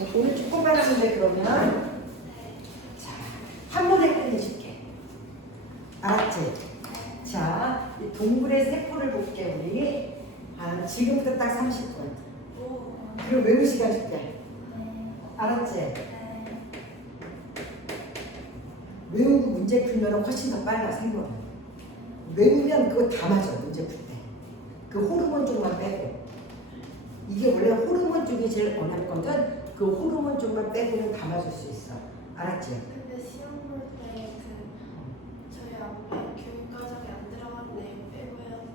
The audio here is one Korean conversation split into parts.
오늘 조금만 하는데 그러면 자, 한 번에 끝내줄게. 알았지? 자, 이 동물의 세포를 볼게 우리. 지금부터 딱 30분. 그리고 외우 시간 줄게. 알았지? 외우고 문제 풀면 훨씬 더 빨라 생각은. 외우면 그거 다 맞아 문제 풀 때. 그 호르몬 쪽만 빼고. 이게 원래 호르몬 쪽이 제일 어렵거든. 그 호르몬 쪽만 빼고는 다 맞을 수 있어. 알았지? 근데 시험 볼 때 저희 앞에 교육 과정에 안 들어간 내용 빼고 해야 돼요.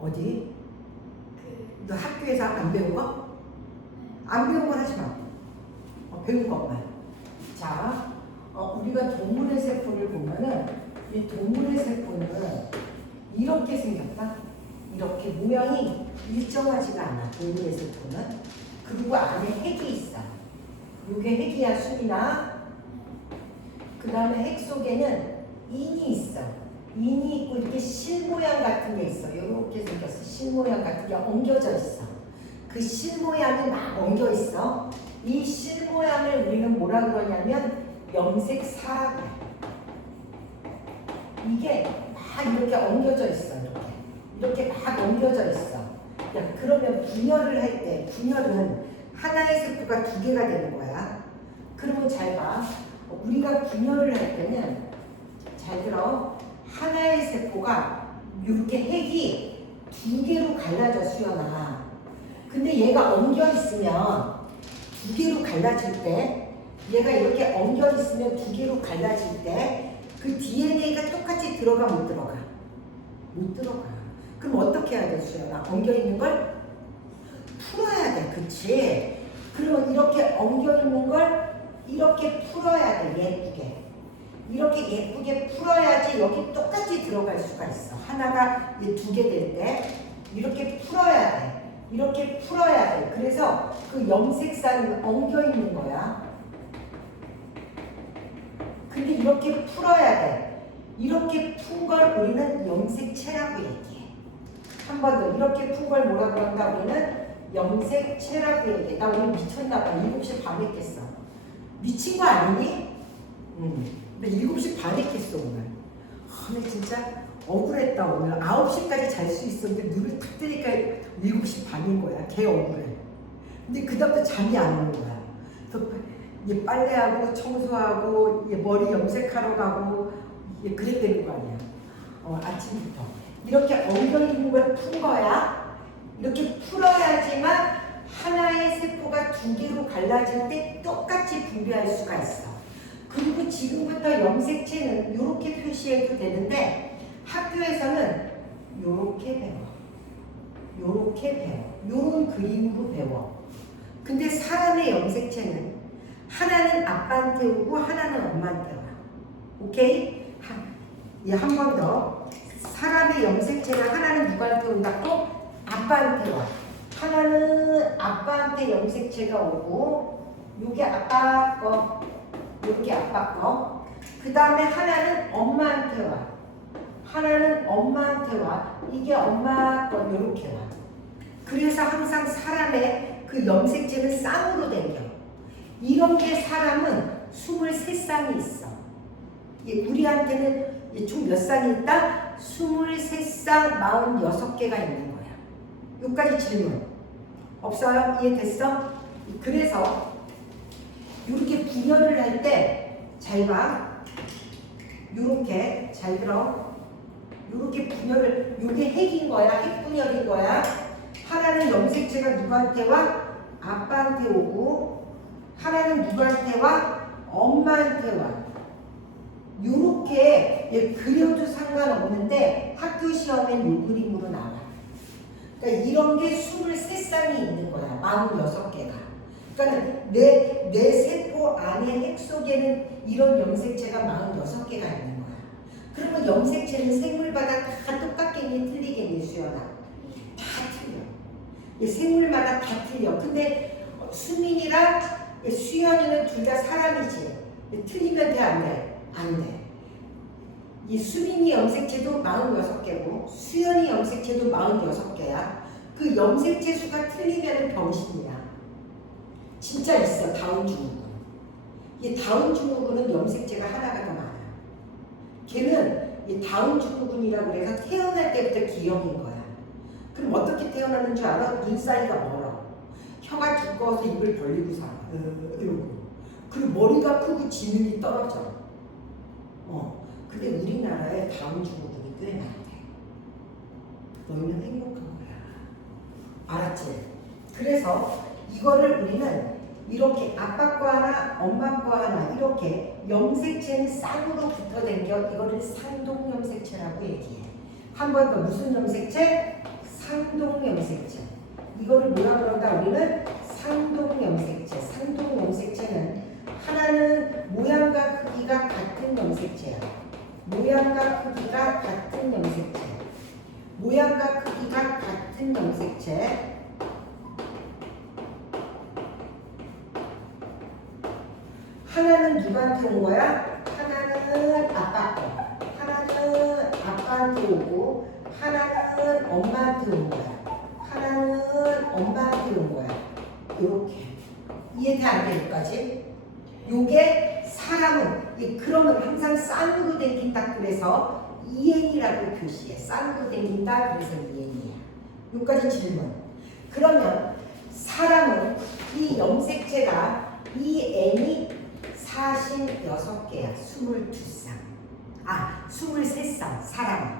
어디? 너 학교에서 안 배운 거? 안 배운 건 하지 마. 배운 것만. 자, 우리가 동물의 세포를 보면은 이 동물의 세포는 이렇게 생겼다. 이렇게 모양이 일정하지가 않아. 동물의 세포는. 그리고 안에 핵이 있어. 이게 핵이야, 순이나. 그 다음에 핵 속에는 인이 있어. 인이 있고 이렇게 실 모양 같은 게 있어. 이렇게 생겼어. 실 모양 같은 게 엉겨져 있어. 그 실 모양이 막 엉겨 있어. 이 실 모양을 우리는 뭐라 그러냐면 염색사라고 해. 이게 막 이렇게 엉겨져 있어. 이렇게 막 엉겨져 있어. 야, 그러면 분열을 할 때 분열은 하나의 세포가 두 개가 되는 거야. 그러면 잘 봐. 우리가 분열을 할 때는 잘 들어. 하나의 세포가 이렇게 핵이 두 개로 갈라져 수연아. 근데 얘가 엉겨 있으면 두 개로 갈라질 때 얘가 이렇게 엉겨 있으면 두 개로 갈라질 때 그 DNA가 똑같이 들어가 못 들어가? 못 들어가. 그럼 어떻게 해야 돼, 수연아? 엉겨 있는 걸 풀어야 돼, 그치? 그러면 이렇게 엉겨 있는 걸 이렇게 풀어야 돼, 예쁘게. 이렇게 예쁘게 풀어야지 여기 똑같이 들어갈 수가 있어. 하나가 두 개 될 때 이렇게 풀어야 돼. 이렇게 풀어야 돼. 그래서 그 염색살은 엉겨 있는 거야. 근데 이렇게 풀어야 돼. 이렇게 푼 걸 우리는 염색체라고 얘기해. 한 번 더. 이렇게 푼 걸 뭐라 그런다? 우리는 염색체라고 얘기해. 나 오늘 미쳤나 봐. 7시 반에 깼어. 미친 거 아니니? 근데 7시 반에 깼어 오늘. 근데 진짜 억울했다 오늘. 9시까지 잘 수 있었는데 눈을 탁 뜨니까 7시 반인 거야. 개 억울해. 근데 그 다음부터 잠이 안 오는 거야. 얘 빨래하고 청소하고 얘 머리 염색하러 가고 얘 그랬다는 거 아니야. 아침부터 이렇게 엉겨있는 걸 푼 거야. 이렇게 풀어야지만 하나의 세포가 두 개로 갈라질 때 똑같이 분배할 수가 있어. 그리고 지금부터 염색체는 이렇게 표시해도 되는데 학교에서는 이렇게 배워. 이렇게 배워. 이런 그림으로 배워. 근데 사람의 염색체는 하나는 아빠한테 오고 하나는 엄마한테 와. 오케이? 한 번 더. 사람의 염색체는 하나는 누구한테 온다고? 아빠한테 와. 하나는 아빠한테 염색체가 오고 요게 아빠 거, 요게 아빠 거. 그 다음에 하나는 엄마한테 와. 하나는 엄마한테 와. 이게 엄마 거 요렇게 와. 그래서 항상 사람의 그 염색체는 쌍으로 댕겨. 이런 게 사람은 23쌍이 있어. 우리한테는 총 몇 쌍이 있다? 23쌍 46개가 있는 거야. 여기까지 질문. 없어요? 이해됐어? 그래서 이렇게 분열을 할 때 잘 봐. 이렇게 잘 들어. 이렇게 분열을, 이게 핵인 거야. 핵 분열인 거야. 하나는 염색체가 누구한테 와? 아빠한테 오고 하나는 누구한테 와? 엄마한테 와. 요렇게 그려도 상관없는데 학교 시험엔 요 그림으로 나와. 그러니까 이런 게 23쌍이 있는 거야. 46개가. 그러니까 내 세포 안에 핵 속에는 이런 염색체가 46개가 있는 거야. 그러면 염색체는 생물마다 다 똑같겠니? 틀리겠니? 수연아? 다 틀려. 생물마다 다 틀려. 근데 수민이랑 수연이는 둘 다 사람이지. 틀리면 돼, 안 돼? 안 돼. 이 수민이 염색체도 46개고 수연이 염색체도 46개야. 그 염색체 수가 틀리면 병신이야. 진짜 있어. 다운 증후군. 이 다운 증후군은 염색체가 하나가 더 많아. 걔는 이 다운 증후군이라고 해서 태어날 때부터 기형인 거야. 그럼 어떻게 태어나는 줄 알아? 눈 사이가 멀어. 혀가 두꺼워서 입을 벌리고 살아. 이러고. 그리고 머리가 크고 지능이 떨어져. 근데 우리나라에 다운 증후군이 꽤 많대. 너희는 행복한 거야. 알았지? 그래서 이거를 우리는 이렇게 아빠 거 하나, 엄마 거 하나 이렇게 염색체는 쌍으로 붙어 댕겨 이거를 상동염색체라고 얘기해. 한 번 더 무슨 염색체? 상동염색체. 이거를 뭐라 그런다? 우리는 상동염색체. 상동염색체는 하나는 모양과 크기가 같은 염색체야. 모양과 크기가 같은 염색체. 모양과 크기가 같은 염색체. 하나는 누구한테 온 거야? 하나는 아빠 거. 하나는 아빠한테 오고 하나는 엄마한테 온 거야. 하나는 엄마한테 온 거야. 이렇게. 이해돼 안 돼? 여기까지? 요게 사람은 그러면 항상 쌍으로 댕긴다 그래서 이행이라고 표시해. 쌍으로 댕긴다 그래서 이행이야. 여기까지 질문. 그러면 사람은 이 염색체가 이 N이 46개야. 22쌍. 23쌍 사람은.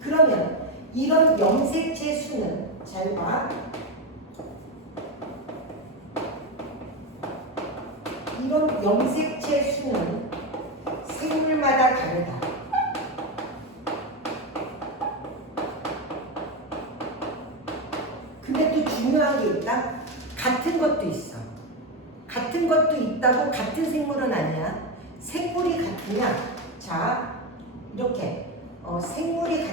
그러면 이런 염색체 수는 잘 봐. 이런 염색체 수는 생물마다 다르다. 근데 또 중요한 게 있다. 같은 것도 있어. 같은 것도 있다고 같은 생물은 아니야. 생물이 같으면 자 이렇게 생물이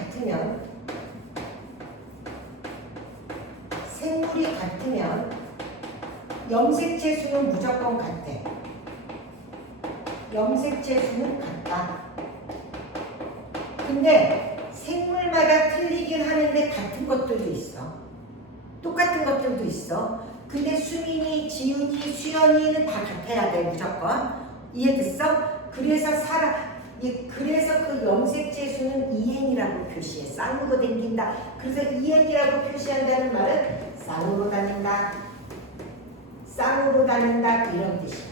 같으면 염색체 수는 무조건 같대. 염색체 수는 같다. 근데 생물마다 틀리긴 하는데 같은 것들도 있어. 똑같은 것들도 있어. 근데 수민이, 지훈이, 수연이는 다 같아야 돼 무조건. 이해됐어? 그래서 그 염색체 수는 이행이라고 표시해. 쌍으로 댕긴다. 그래서 이행이라고 표시한다는 말은 쌍으로 다닌다. 쌍으로 다닌다 이런 뜻이야.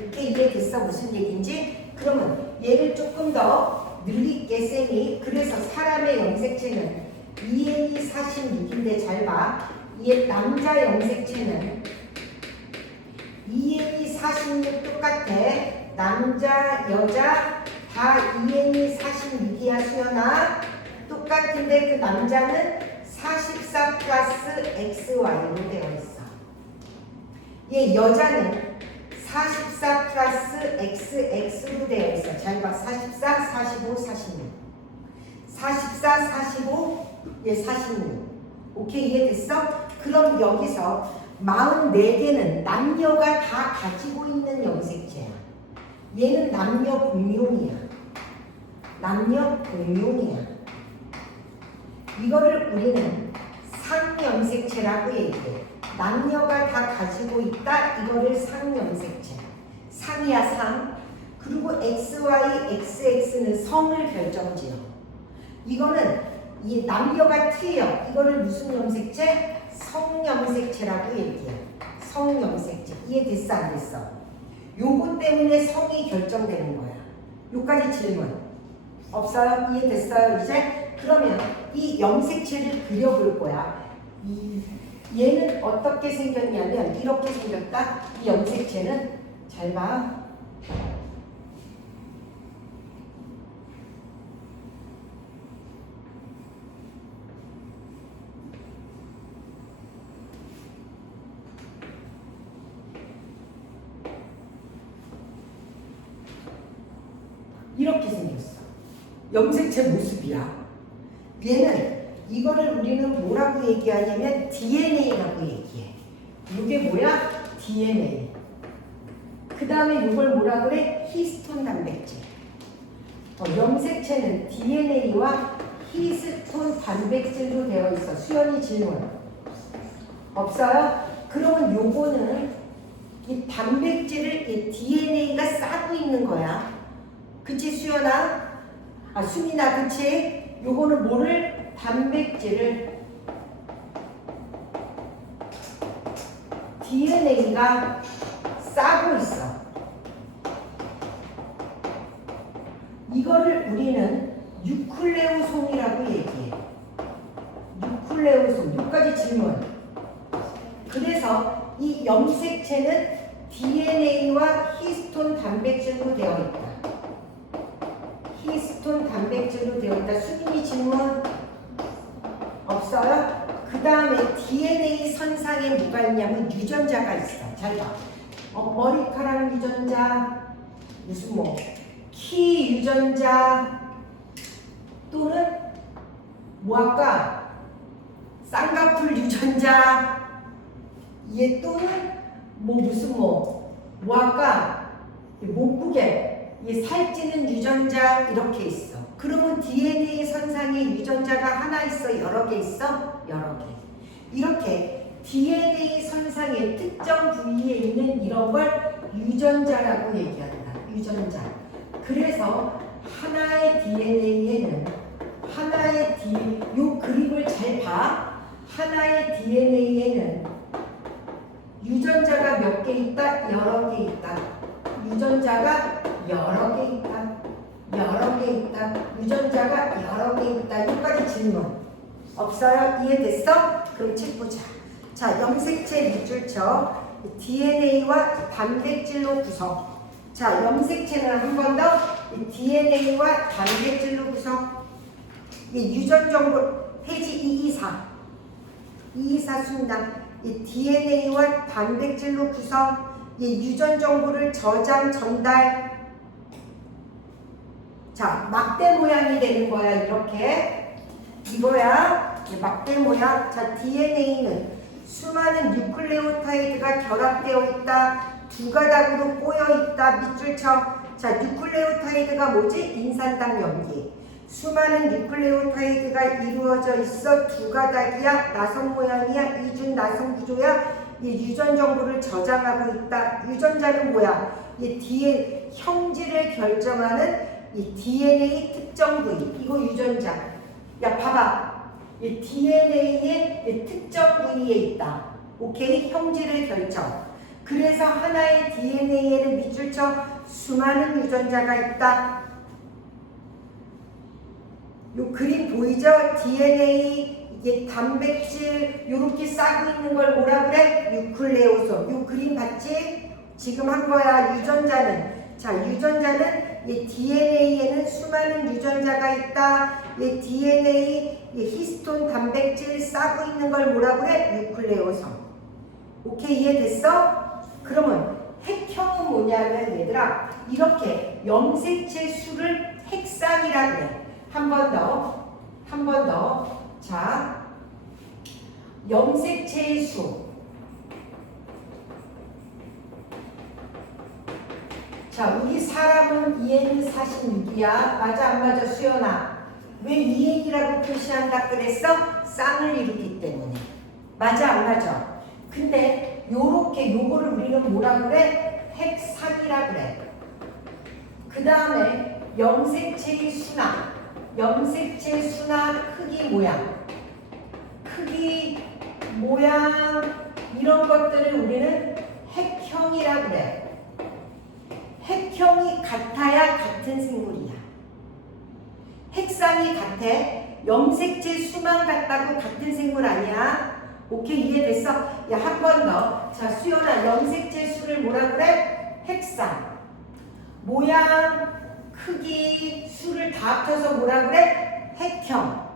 이렇게 이해됐어? 무슨 얘기인지? 그러면 얘를 조금 더 늘릴게 쌤이. 그래서 사람의 염색체는 이행이 46인데 잘 봐. 얘 남자 염색체는 이행이 46 똑같아. 남자, 여자 다 이행이 46이야 수연아. 똑같은데 그 남자는 44 플러스 XY로 되어 있어. 얘 여자는 44 플러스 XX로 되어 있어. 잘 봐. 44, 45, 46. 44, 45, 얘 46. 오케이 이해됐어? 그럼 여기서 44개는 남녀가 다 가지고 있는 염색체야. 얘는 남녀 공용이야. 남녀 공용이야. 이거를 우리는 상염색체라고 얘기해. 남녀가 다 가지고 있다. 이거를 상염색체. 상이야 상. 그리고 XY, XX는 성을 결정지어. 이거는 이 남녀가 틀려. 이거를 무슨 염색체? 성염색체라고 얘기해. 성염색체. 이해됐어 안 됐어? 요거 때문에 성이 결정되는 거야. 요까지 질문 없어요? 이해됐어요 이제? 그러면 이 염색체를 그려볼 거야. 얘는 어떻게 생겼냐면 이렇게 생겼다. 이 염색체는 잘 봐. 이렇게 생겼어. 염색체 모습이야. 얘는 이거를 우리는 뭐라고 얘기하냐면 DNA라고 얘기해. 이게 뭐야? DNA. 그 다음에 이걸 뭐라 그래? 히스톤 단백질. 염색체는 DNA와 히스톤 단백질로 되어 있어. 수연이 질문. 없어요? 그러면 요거는 이 단백질을 이 DNA가 싸고 있는 거야. 그치 수연아? 아 수민아 그치? 요거는 뭐를? 단백질을 DNA가 싸고 있어. 이거를 우리는 뉴클레오솜이라고 얘기해. 뉴클레오솜. 여기까지 질문. 그래서 이 염색체는 DNA와 히스톤 단백질로 되어 있다. 히스톤 단백질로 되어 있다. 수빈이 질문 없어요? 그 다음에 DNA 선상에 뭐가 있냐면 유전자가 있어. 잘 봐. 머리카락 유전자, 무슨 뭐 키 유전자 또는 뭐 할까? 쌍꺼풀 유전자 얘 또는 뭐 무슨 뭐 할까? 몸무게 얘 살찌는 유전자 이렇게 있어. 그러면 DNA 선상에 유전자가 하나 있어? 여러 개 있어? 여러 개. 이렇게 DNA 선상의 특정 부위에 있는 이런 걸 유전자라고 얘기한다. 유전자. 그래서 하나의 DNA에는 요 그림을 잘 봐. 하나의 DNA에는 유전자가 몇 개 있다? 여러 개 있다. 유전자가 여러 개 있다. 여러 개 있다. 유전자가 여러 개 있다. 여기까지 질문 없어요? 이해됐어? 그럼 책 보자. 자, 염색체 밑줄쳐 DNA와 단백질로 구성. 자, 염색체는 한 번 더 DNA와 단백질로 구성. 이 유전 정보 페이지 224 순간 이 DNA와 단백질로 구성. 이 유전 정보를 저장 전달. 자, 막대 모양이 되는 거야. 이렇게 이거야. 막대 모양. 자, DNA는 수많은 뉴클레오타이드가 결합되어 있다. 두 가닥으로 꼬여 있다. 밑줄 쳐. 자, 뉴클레오타이드가 뭐지? 인산당 염기. 수많은 뉴클레오타이드가 이루어져 있어. 두 가닥이야. 나선 모양이야. 이중 나선 구조야. 이 유전 정보를 저장하고 있다. 유전자는 뭐야? 이 DNA 형질을 결정하는 이 DNA 특정 부위. 이거 유전자. 야, 봐봐. 이 DNA의 특정 부위에 있다. 오케이? 형질을 결정. 그래서 하나의 DNA에는 밑줄 쳐 수많은 유전자가 있다. 요 그림 보이죠? DNA, 이게 단백질 요렇게 싸고 있는 걸 뭐라 그래? 뉴클레오솜. 요 그림 봤지? 지금 한 거야. 유전자는. 자, 유전자는 이 DNA에는 수많은 유전자가 있다. 이 DNA, 이 히스톤 단백질 싸고 있는 걸 뭐라 그래? 뉴클레오솜. 오케이, 이해됐어? 그러면 핵형은 뭐냐면 얘들아, 이렇게 염색체 수를 핵상이라 그래. 한 번 더. 자, 염색체의 수. 자, 우리 사람은 2N 46이야. 맞아 안 맞아 수연아? 왜 2N이라고 표시한다 그랬어? 쌍을 이루기 때문에. 맞아 안 맞아? 근데 요렇게 요거를 우리는 뭐라 그래? 핵상이라 그래. 그 다음에 염색체의 수나. 염색체 수나 크기 모양. 크기 모양 이런 것들을 우리는 핵형이라 그래. 핵형이 같아야 같은 생물이야. 핵상이 같아. 염색체 수만 같다고 같은 생물 아니야. 오케이, 이해됐어? 야, 한 번 더. 자, 수연아, 염색체 수를 뭐라 그래? 핵상. 모양, 크기, 수를 다 합쳐서 뭐라 그래? 핵형.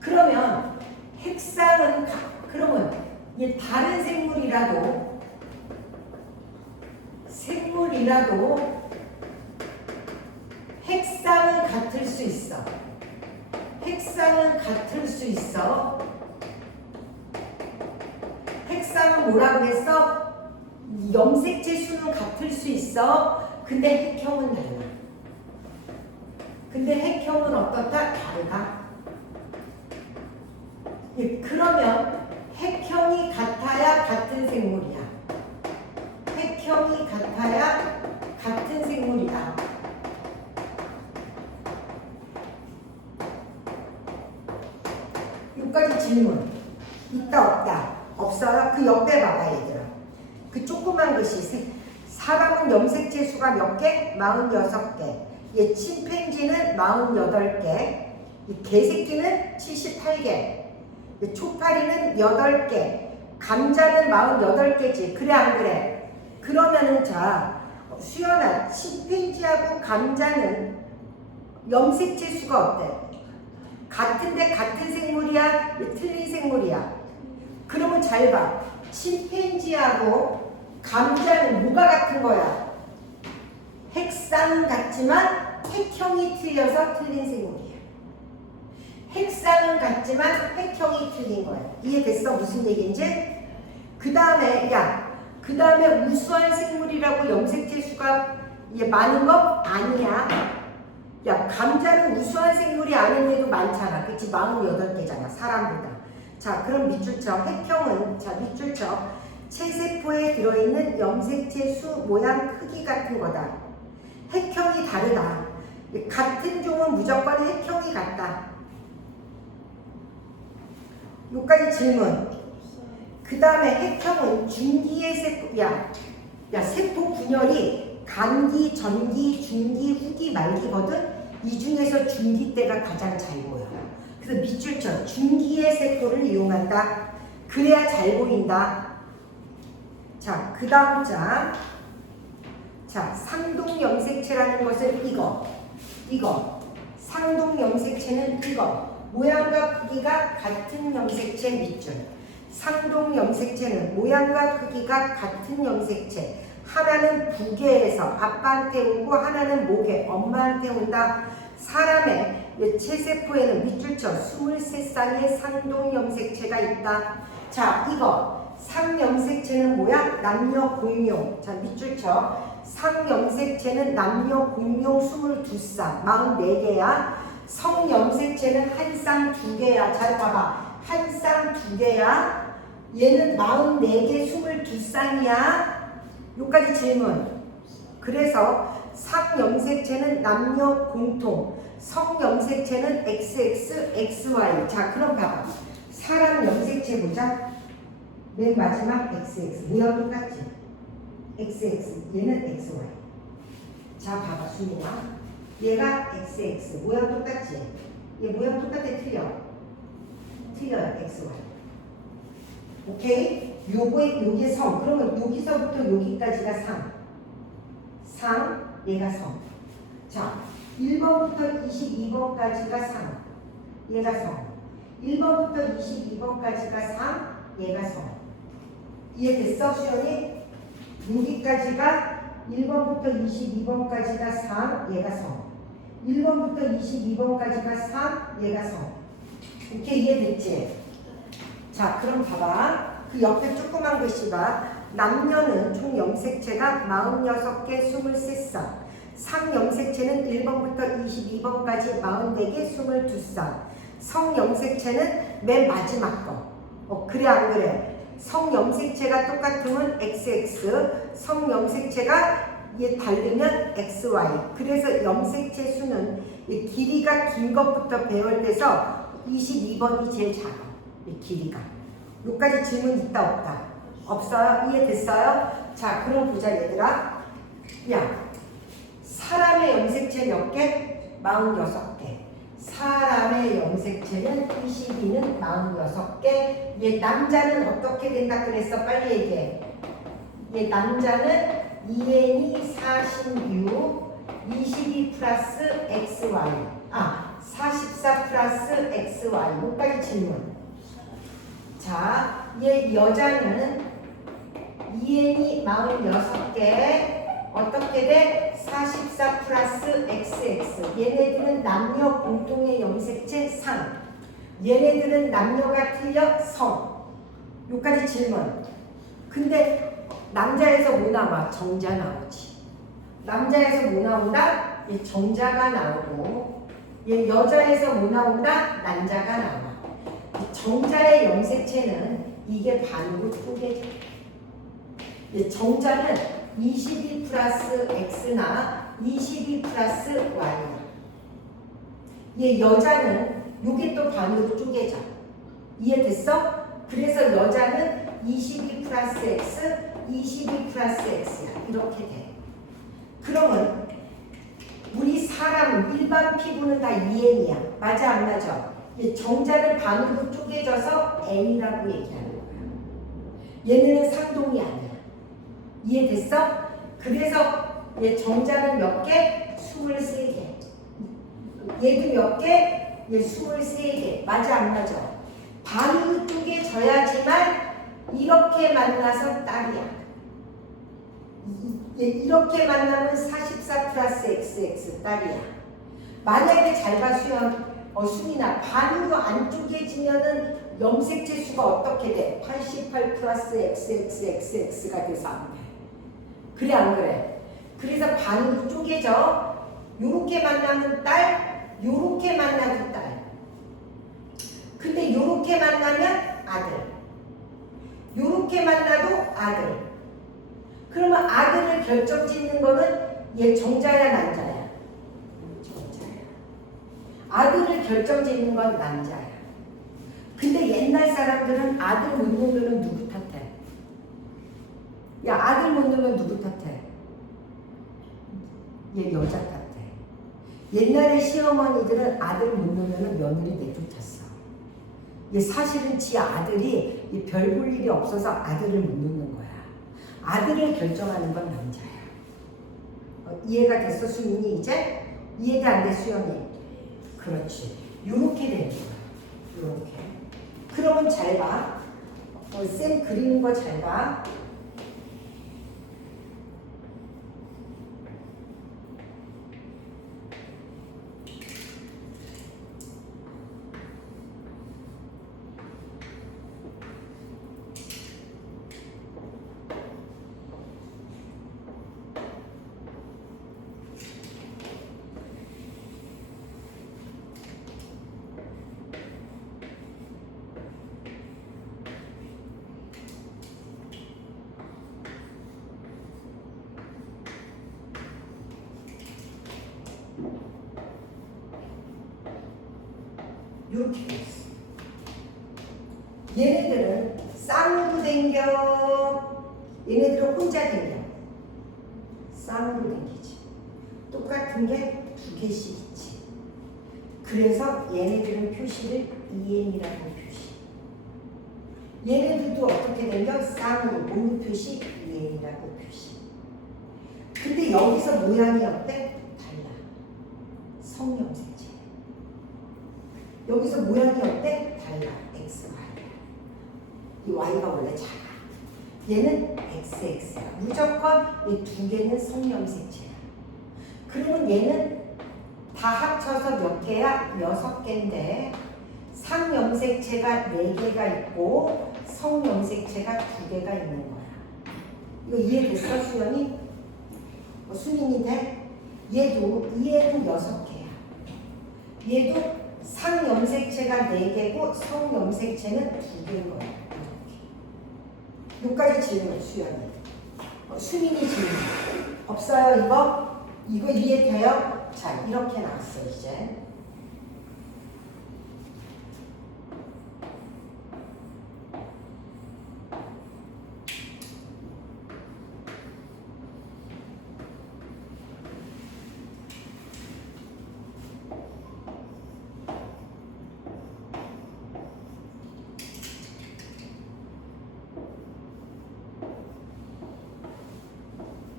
그러면 핵상은 그러면 얘 다른 생물이라도 핵상은 같을 수 있어. 핵상은 같을 수 있어. 핵상은 뭐라 그랬어? 염색체 수는 같을 수 있어. 근데 핵형은 달라. 근데 핵형은 어떻다? 다르다. 예, 그러면 핵형이 같아야 같은 생물이야. 같아야 같은 생물이다. 여기까지 질문. 있다 없다? 없어요? 그 옆에 봐봐 얘들아. 그 조그만 것이 사람은 염색체 수가 몇 개? 46개. 얘 침팬지는 48개. 이 개새끼는 78개. 초파리는 8개. 감자는 48개지. 그래 안 그래? 그러면은 자 수연아, 침팬지하고 감자는 염색체 수가 어때? 같은데 같은 생물이야? 틀린 생물이야? 그러면 잘 봐. 침팬지하고 감자는 뭐가 같은 거야? 핵상 같지만 핵형이 틀려서 틀린 생물이야. 핵상은 같지만 핵형이 틀린 거야. 이해됐어? 무슨 얘기인지? 그 다음에 그 다음에 우수한 생물이라고 염색체 수가 많은 거 아니야. 감자는 우수한 생물이 아닌데도 많잖아. 그치? 48개잖아. 사람보다. 자, 그럼 밑줄쳐. 핵형은, 자, 밑줄쳐. 체세포에 들어있는 염색체 수, 모양, 크기 같은 거다. 핵형이 다르다. 같은 종은 무조건 핵형이 같다. 여기까지 질문. 그 다음에 핵형은 중기의 세포, 세포 분열이 간기, 전기, 중기, 후기, 말기거든. 이 중에서 중기 때가 가장 잘 보여. 그래서 밑줄쳐. 중기의 세포를 이용한다. 그래야 잘 보인다. 자, 그 다음 장. 자, 상동 염색체라는 것은 이거. 상동 염색체는 이거. 모양과 크기가 같은 염색체 밑줄. 상동 염색체는 모양과 크기가 같은 염색체. 하나는 부계에서 아빠한테 오고 하나는 목에 엄마한테 온다. 사람의 체세포에는 밑줄쳐 23쌍의 상동 염색체가 있다. 자, 이거 상염색체는 뭐야? 남녀 공용. 자, 밑줄쳐. 상염색체는 남녀 공용 22쌍 44개야. 성염색체는 한 쌍 2개야. 잘 봐봐. 한 쌍 2개야. 얘는 44개 22쌍이야. 여기까지 질문. 그래서 상염색체는 남녀 공통, 성염색체는 XX, XY. 자, 그럼 봐봐. 사람 염색체 보자. 맨 마지막 XX. 모양 똑같지? XX. 얘는 XY. 자, 봐봐, 수민아. 얘가 XX. 모양 똑같지? 얘 모양 똑같아, 틀려요, XY. 오케이? 요게 성. 그러면 여기서부터 여기까지가 상, 얘가 성. 자, 1번부터 22번까지가 상, 얘가 성. 1번부터 22번까지가 상, 얘가 성. 이해됐어, 수연이? 여기까지가 1번부터 22번까지가 상, 얘가 성. 1번부터 22번까지가 상, 얘가 성. 이렇게 이해됐지? 자, 그럼 봐봐. 그 옆에 조그만 글씨 봐. 남녀는 총 염색체가 46개 23쌍. 상염색체는 1번부터 22번까지 44개 22쌍. 성염색체는 맨 마지막 거. 그래 안 그래? 성염색체가 똑같으면 XX, 성염색체가 얘 다르면 XY. 그래서 염색체 수는 길이가 긴 것부터 배열돼서 22번이 제일 작아. 이 길이가. 여기까지 질문 있다 없다? 없어요? 이해됐어요? 자, 그럼 보자 얘들아. 사람의 염색체 몇 개? 46개. 사람의 염색체는 22는 46개. 얘 남자는 어떻게 된다 그랬어? 빨리 얘기해. 얘 남자는 2n이 46, 22 플러스 xy. 44 플러스 xy. 여기까지 질문. 자, 얘 여자는 2n이 46개. 어떻게 돼? 44 플러스 XX. 얘네들은 남녀 공통의 염색체 상. 얘네들은 남녀가 틀려 성. 여기까지 질문. 근데 남자에서 뭐 나와? 정자 나오지. 남자에서 뭐 나온다? 얘 정자가 나오고, 얘 여자에서 뭐 나온다? 난자가 나와. 정자의 염색체는 이게 반이고 두 개죠. 정자는 22 플러스 x나 22 플러스 y야. 얘 여자는 요게 또 반으로 쪼개져. 이해됐어? 그래서 여자는 22 플러스 x, 22 플러스 x야. 이렇게 돼. 그러면 우리 사람은 일반 피부는 다 2n이야. 맞아 안 맞아? 정자를 반으로 쪼개져서 n이라고 얘기하는 거야. 얘는 상동이 아니야. 이해됐어? 그래서 얘 정자는 몇 개? 23개. 얘도 몇 개? 얘 23개. 맞아 안 맞아? 반으로 쪼개져야지만 이렇게 만나서 딸이야. 이렇게 만나면 44 플러스 XX 딸이야. 만약에 잘 봐 수연, 수민아, 반으로 안 쪼개지면은 염색체 수가 어떻게 돼? 88 플러스 XXXX가 돼서 안 돼. 그래 안 그래? 그래서 반으로 쪼개져. 요렇게 만나면 딸, 요렇게 만나도 딸. 근데 요렇게 만나면 아들. 요렇게 만나도 아들. 그러면 아들을 결정짓는 거는 얘 정자야 남자야? 정자야. 아들을 결정짓는 건 남자야. 근데 옛날 사람들은 아들 못 놓으면 누구 탓해? 야 아들 못 놓으면 누구 탓해? 얘 여자 탓해. 옛날에 시어머니들은 아들 못 놓으면 며느리 내쫓았어. 얘 사실은 지 아들이 별 볼 일이 없어서 아들을 못 놓는 거야. 아들을 결정하는 건 남자야. 이해가 됐어 수민이 이제? 이해가 안 돼 수연이? 그렇지. 요렇게 되는 거야. 요렇게. 그러면 잘 봐. 쌤 그리는 거 잘 봐. 이렇게 돼 있어. 얘네들은 쌍으로 댕겨. 얘네들은 혼자 댕겨. 쌍으로 댕기지. 똑같은 게 두 개씩 있지. 그래서 얘네들은 표시를 2n이라고 표시. 얘네들도 어떻게 댕겨? 쌍으로 모두 표시 2n이라고 표시. 근데 여기서 모양이 어때? 달라. 성염색체. 여기서 모양이 어때? 달라. X, Y. 이 Y가 원래 작아. 얘는 XX야. 무조건 이 두 개는 성염색체야. 그러면 얘는 다 합쳐서 몇 개야? 6개인데 상염색체가 4개가 있고 성염색체가 2개가 있는 거야. 이거 이해됐어 수연이? 수민이 돼? 얘도 6개야. 얘도 상염색체가 4개고 성염색체는 2개인 거야. 이렇게. 여기까지 질문 수연이. 수민이 질문. 없어요 이거? 이거 이해돼요? 자 이렇게 나왔어 이제.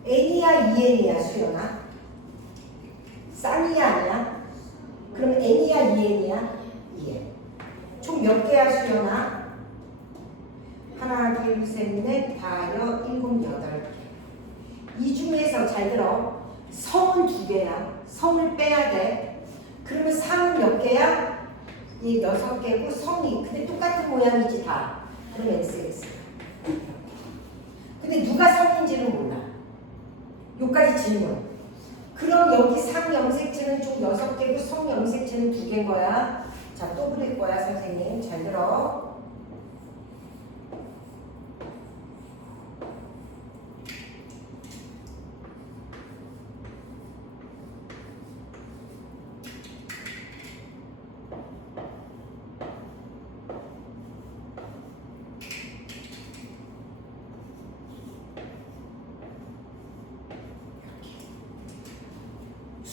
N이야 2N이야 수연아? 쌍이야 아니야? 그럼 N이야 2N이야? 2N. 총 몇 개야 수연아? 하나 둘 셋 넷 다여 일곱 여덟 개. 이 중에서 잘 들어. 성은 2개야. 성을 빼야 돼. 그러면 상은 몇 개야? 이 6개고 성이 근데 똑같은 모양이지 다. 그럼 XX. 근데 누가 성인지는 몰라. 여기까지 질문. 그럼 여기 상염색체는 총 6개고 성염색체는 2개인 거야. 자, 또 그릴 거야 선생님. 잘 들어.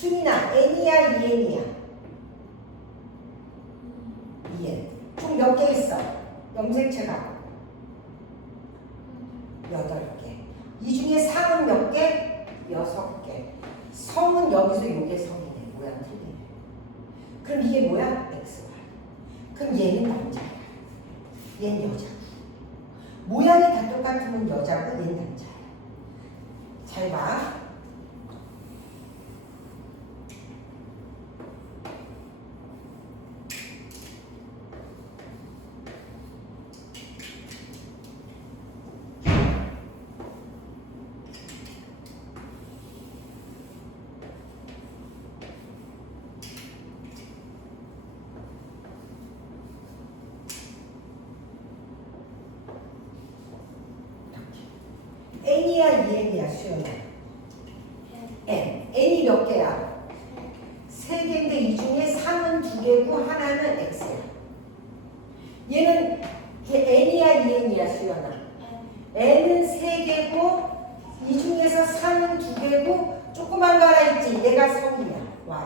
순이나 n이야, 2n이야? 2n. 총 몇 개 있어? 염색체가 8개. 이 중에 상은 몇 개? 6개. 성은 여기서 요게 성이네. 모양 틀리네. 그럼 이게 뭐야? XY. 그럼 얘는 남자야. 얘는 여자고. 모양이 다 똑같으면 여자고 얘는 남자야. 잘 봐. n이야, 2n이야, 수연아? n. n이 몇 개야? 3개인데 이 중에 3은 2개고 하나는 x야. 얘는 n이야, 2n이야, 수연아? n은 3개고 이 중에서 3은 2개고 조그만 거 하나 있지? 얘가 성이야, y.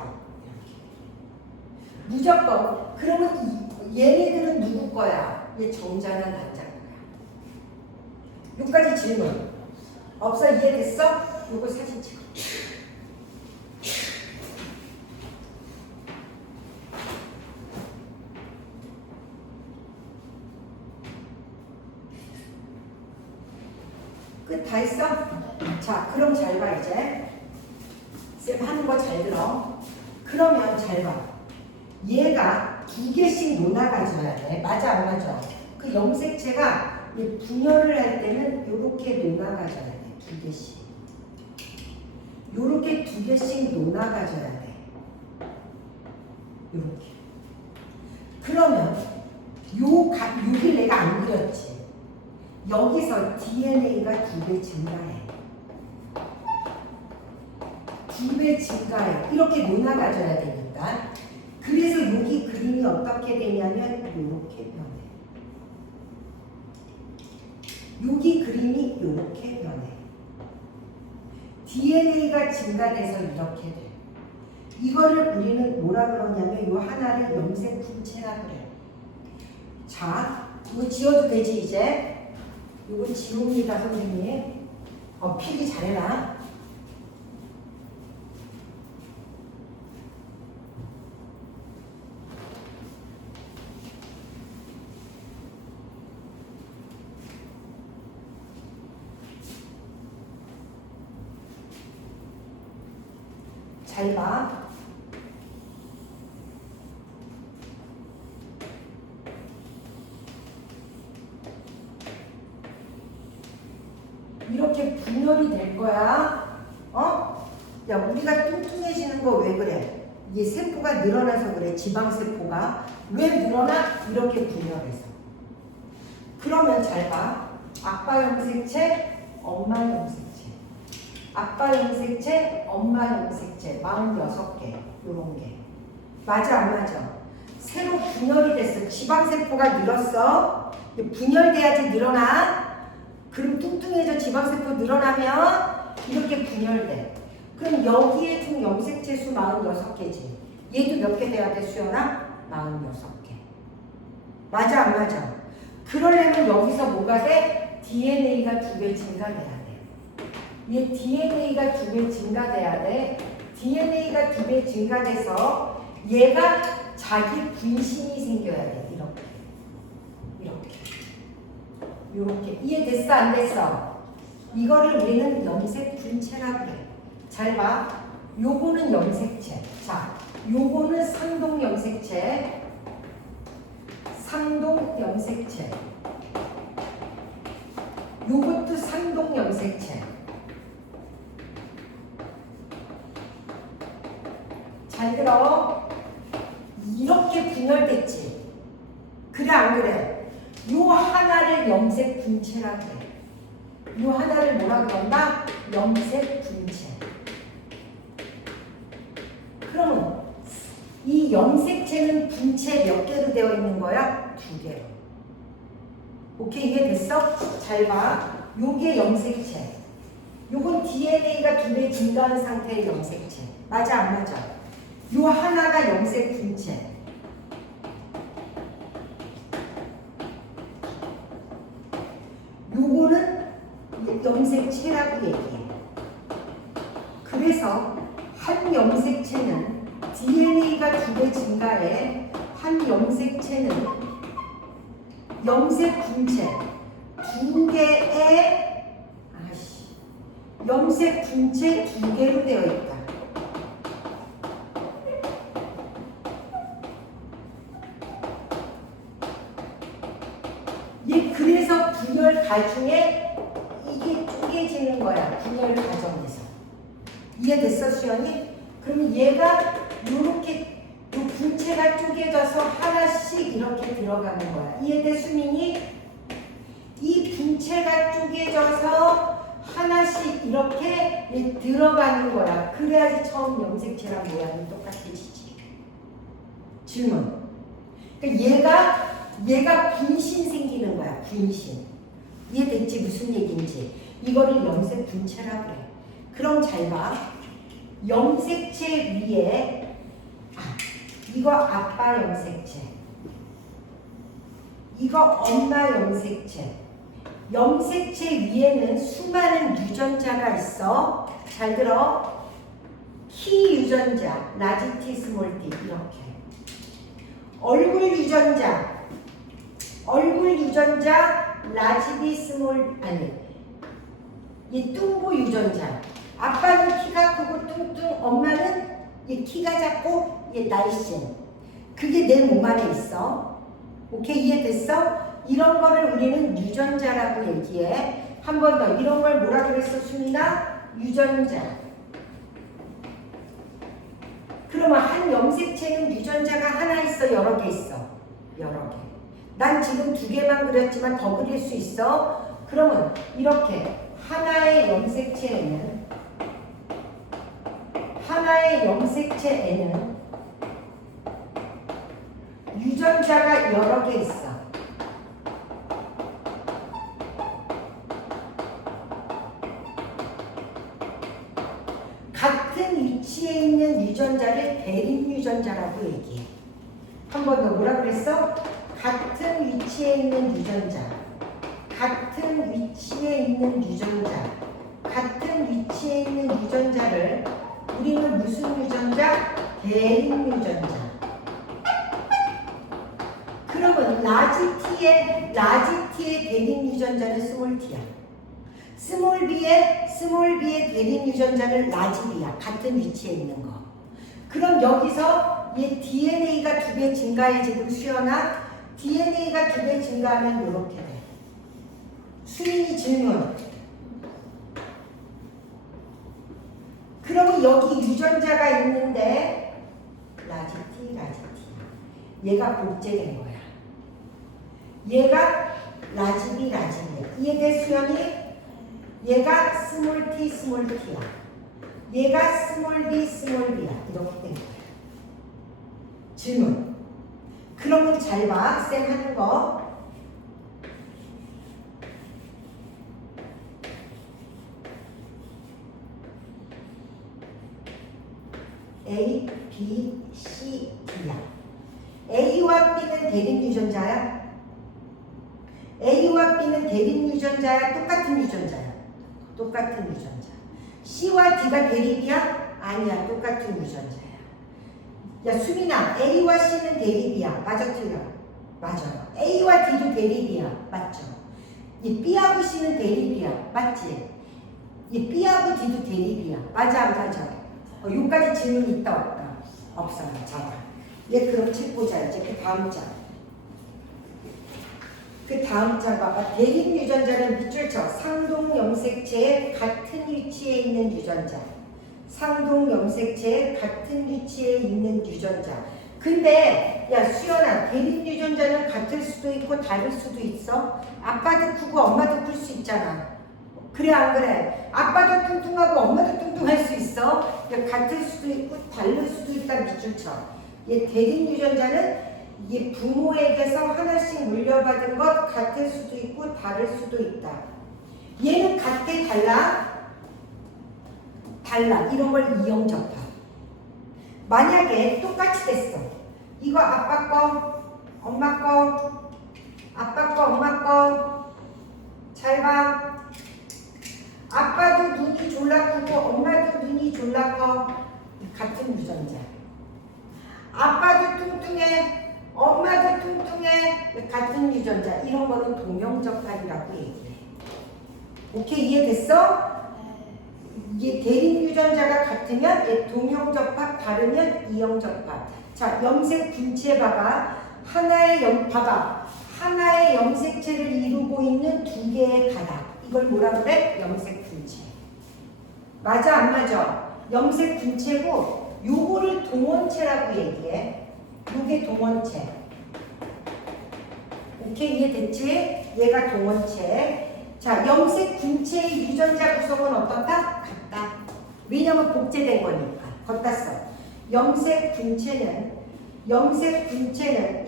무조건. 그러면 얘네들은 누구 거야? 얘 정자나 단자 거야. 여기까지 질문. 없어? 이해됐어? 요거 사진 찍어. 끝 다 했어? 자, 그럼 잘 봐, 이제. 쌤 하는 거 잘 들어. 그러면 잘 봐. 얘가 2개씩 논아가줘야 돼. 맞아, 안 맞아? 그 염색체가 분열을 할 때는 요렇게 논아가줘야 돼. 2개씩. 요렇게 2개씩 논아가줘야 돼. 요렇게. 그러면 요길 내가 안 그렸지. 여기서 DNA가 2배 증가해. 2배 증가해. 이렇게 논아가줘야 되니까. 그래서 여기 그림이 어떻게 되냐면 요렇게 변해. 여기 그림이 요렇게 변해. DNA가 증가돼서 이렇게 돼. 이거를 우리는 뭐라 그러냐면 요 하나를 염색 분체라 그래. 자, 이거 지워도 되지 이제? 이거 지웁니다 선생님. 필기 잘해라. 잘 봐. 이렇게 분열이 될 거야. 야, 우리가 뚱뚱해지는 거 왜 그래? 이게 세포가 늘어나서 그래. 지방세포가. 왜 늘어나? 이렇게 분열해서. 그러면 잘 봐. 아빠 염색체, 엄마 염색체. 아빠 염색체, 엄마 염색체 46개 요런 게 맞아 안 맞아? 새로 분열이 됐어. 지방세포가 늘었어. 분열돼야지 늘어나. 그럼 뚱뚱해져. 지방세포 늘어나면 이렇게 분열돼. 그럼 여기에 총 염색체 수 46개지. 얘도 몇 개 돼야 돼 수연아? 46개. 맞아 안 맞아? 그러려면 여기서 뭐가 돼? DNA가 2배 증가돼야 돼. 얘 DNA가 2배 증가돼야 돼. DNA가 2배 증가돼서 얘가 자기 분신이 생겨야 돼. 이렇게. 이해됐어? 안 됐어? 이거를 우리는 염색 분체라고 그래. 잘 봐. 요거는 염색체. 자, 요거는 상동 염색체. 상동 염색체. 요것도 상동 염색체. 잘 들어. 이렇게 분열됐지. 그래 안 그래? 요 하나를 염색 분체라고 해. 요 하나를 뭐라 그런다? 염색 분체. 그러면 이 염색체는 분체 몇 개로 되어 있는 거야? 2개로. 오케이, 이해됐어? 잘 봐. 요게 염색체. 요건 DNA가 2배 증가한 상태의 염색체. 맞아 안 맞아? 요 하나가 염색 분체. 요거는 염색체라고 얘기해. 그래서 한 염색체는 DNA가 2배 증가해 한 염색체는 염색 분체 2개의 염색 분체 2개로 되어 있다. 그래서 분열 과정에 이게 쪼개지는 거야. 분열 과정에서. 이해됐어, 수연이? 그럼 얘가 이렇게 요 분체가 쪼개져서 하나씩 이렇게 들어가는 거야. 이해돼, 수민이? 이 분체가 쪼개져서 하나씩 이렇게 들어가는 거야. 그래야지 처음 염색체랑 모양이 똑같아지지. 질문. 그러니까 얘가 분신 생기는 거야. 분신. 이해됐지? 무슨 얘기인지. 이거를 염색 분체라고 그래. 그럼 잘 봐. 염색체 위에 이거 아빠 염색체, 이거 엄마 염색체. 염색체 위에는 수많은 유전자가 있어. 잘 들어. 키 유전자, 라지 T, 스몰 T 이렇게. 얼굴 유전자, 라지 B, 스몰 이 뚱보 유전자. 아빠는 키가 크고 뚱뚱, 엄마는 이 키가 작고 얘 날씬. 그게 내 몸 안에 있어. 오케이, 이해됐어? 이런 거를 우리는 유전자라고 얘기해. 한 번 더. 이런 걸 뭐라 그랬어, 수민아? 유전자. 그러면 한 염색체는 유전자가 하나 있어, 여러 개 있어? 여러 개. 난 지금 2개만 그렸지만 더 그릴 수 있어. 그러면 이렇게 하나의 염색체에는 유전자가 여러 개 있어. 같은 위치에 있는 유전자를 대립 유전자라고 얘기해. 한 번 더 뭐라 그랬어? 같은 위치에 있는 유전자. 같은 위치에 있는 유전자를 우리는 무슨 유전자? 대립 유전자. 그러면 라지 T의 대립 유전자는 스몰 T야. 스몰 B의 대립 유전자는 라지 B야. 같은 위치에 있는 거. 그럼 여기서 얘 DNA가 2배 증가해. 지금 수연아, DNA가 2배 증가하면 이렇게 돼. 수인이 질문. 그러면 여기 유전자가 있는데 라지 T. 얘가 복제된 거야. 얘가 라지 B. 이해돼, 수연이? 얘가 스몰 T. T야. 얘가 스몰 B. B야. 이렇게 된 거야. 질문. 그러면 잘 봐. 쌤 하는 거. A, B, C, D야. A와 B는 대립 유전자야? A와 B는 대립 유전자야? 똑같은 유전자야? 똑같은 유전자. C와 D가 대립이야? 아니야. 똑같은 유전자야. 야, 수민아, A와 C는 대립이야. 맞아, 틀려? 맞아요. A와 D도 대립이야. 맞죠? 이 B하고 C는 대립이야. 맞지? 이 B하고 D도 대립이야. 맞아, 안 맞아? 여기까지 질문 있다, 없다? 없어요. 자, 얘 그럼 책 보자. 이제 그 다음 장 봐봐. 대립 유전자는 밑줄 쳐. 상동 염색체의 같은 위치에 있는 유전자. 근데 야, 수연아, 대립 유전자는 같을 수도 있고 다를 수도 있어. 아빠도 크고 엄마도 클 수 있잖아. 그래, 안 그래? 아빠도 뚱뚱하고 엄마도 뚱뚱할 수 있어. 같을 수도 있고 다를 수도 있다. 밑줄 쳐. 얘 대립 유전자는 이 부모에게서 하나씩 물려받은 것 같을 수도 있고 다를 수도 있다. 얘는 같게 달라? 달라. 이런 걸 이형 접합. 만약에 똑같이 됐어. 이거 아빠 거, 엄마 거, 아빠 거, 엄마 거. 잘 봐. 아빠도 눈이 졸라 크고 엄마도 눈이 졸라 커. 같은 유전자. 아빠도 뚱뚱해, 엄마도 뚱뚱해. 같은 유전자. 이런 거는 동형접합이라고 얘기해. 오케이, 이해됐어? 이게 대립 유전자가 같으면 동형접합, 다르면 이형접합. 자, 염색 분체 봐봐. 봐봐. 하나의 염색체를 이루고 있는 두 개의 가닥. 이걸 뭐라 그래? 염색 분체. 맞아, 안 맞아? 염색 분체고, 요거를 동원체라고 얘기해. 요게 동원체. 오케이, 이해됐지? 얘가 동원체. 자, 염색 분체의 유전자 구성은 어떻다? 같다. 왜냐면 복제된 거니까. 걷다 써. 염색 분체는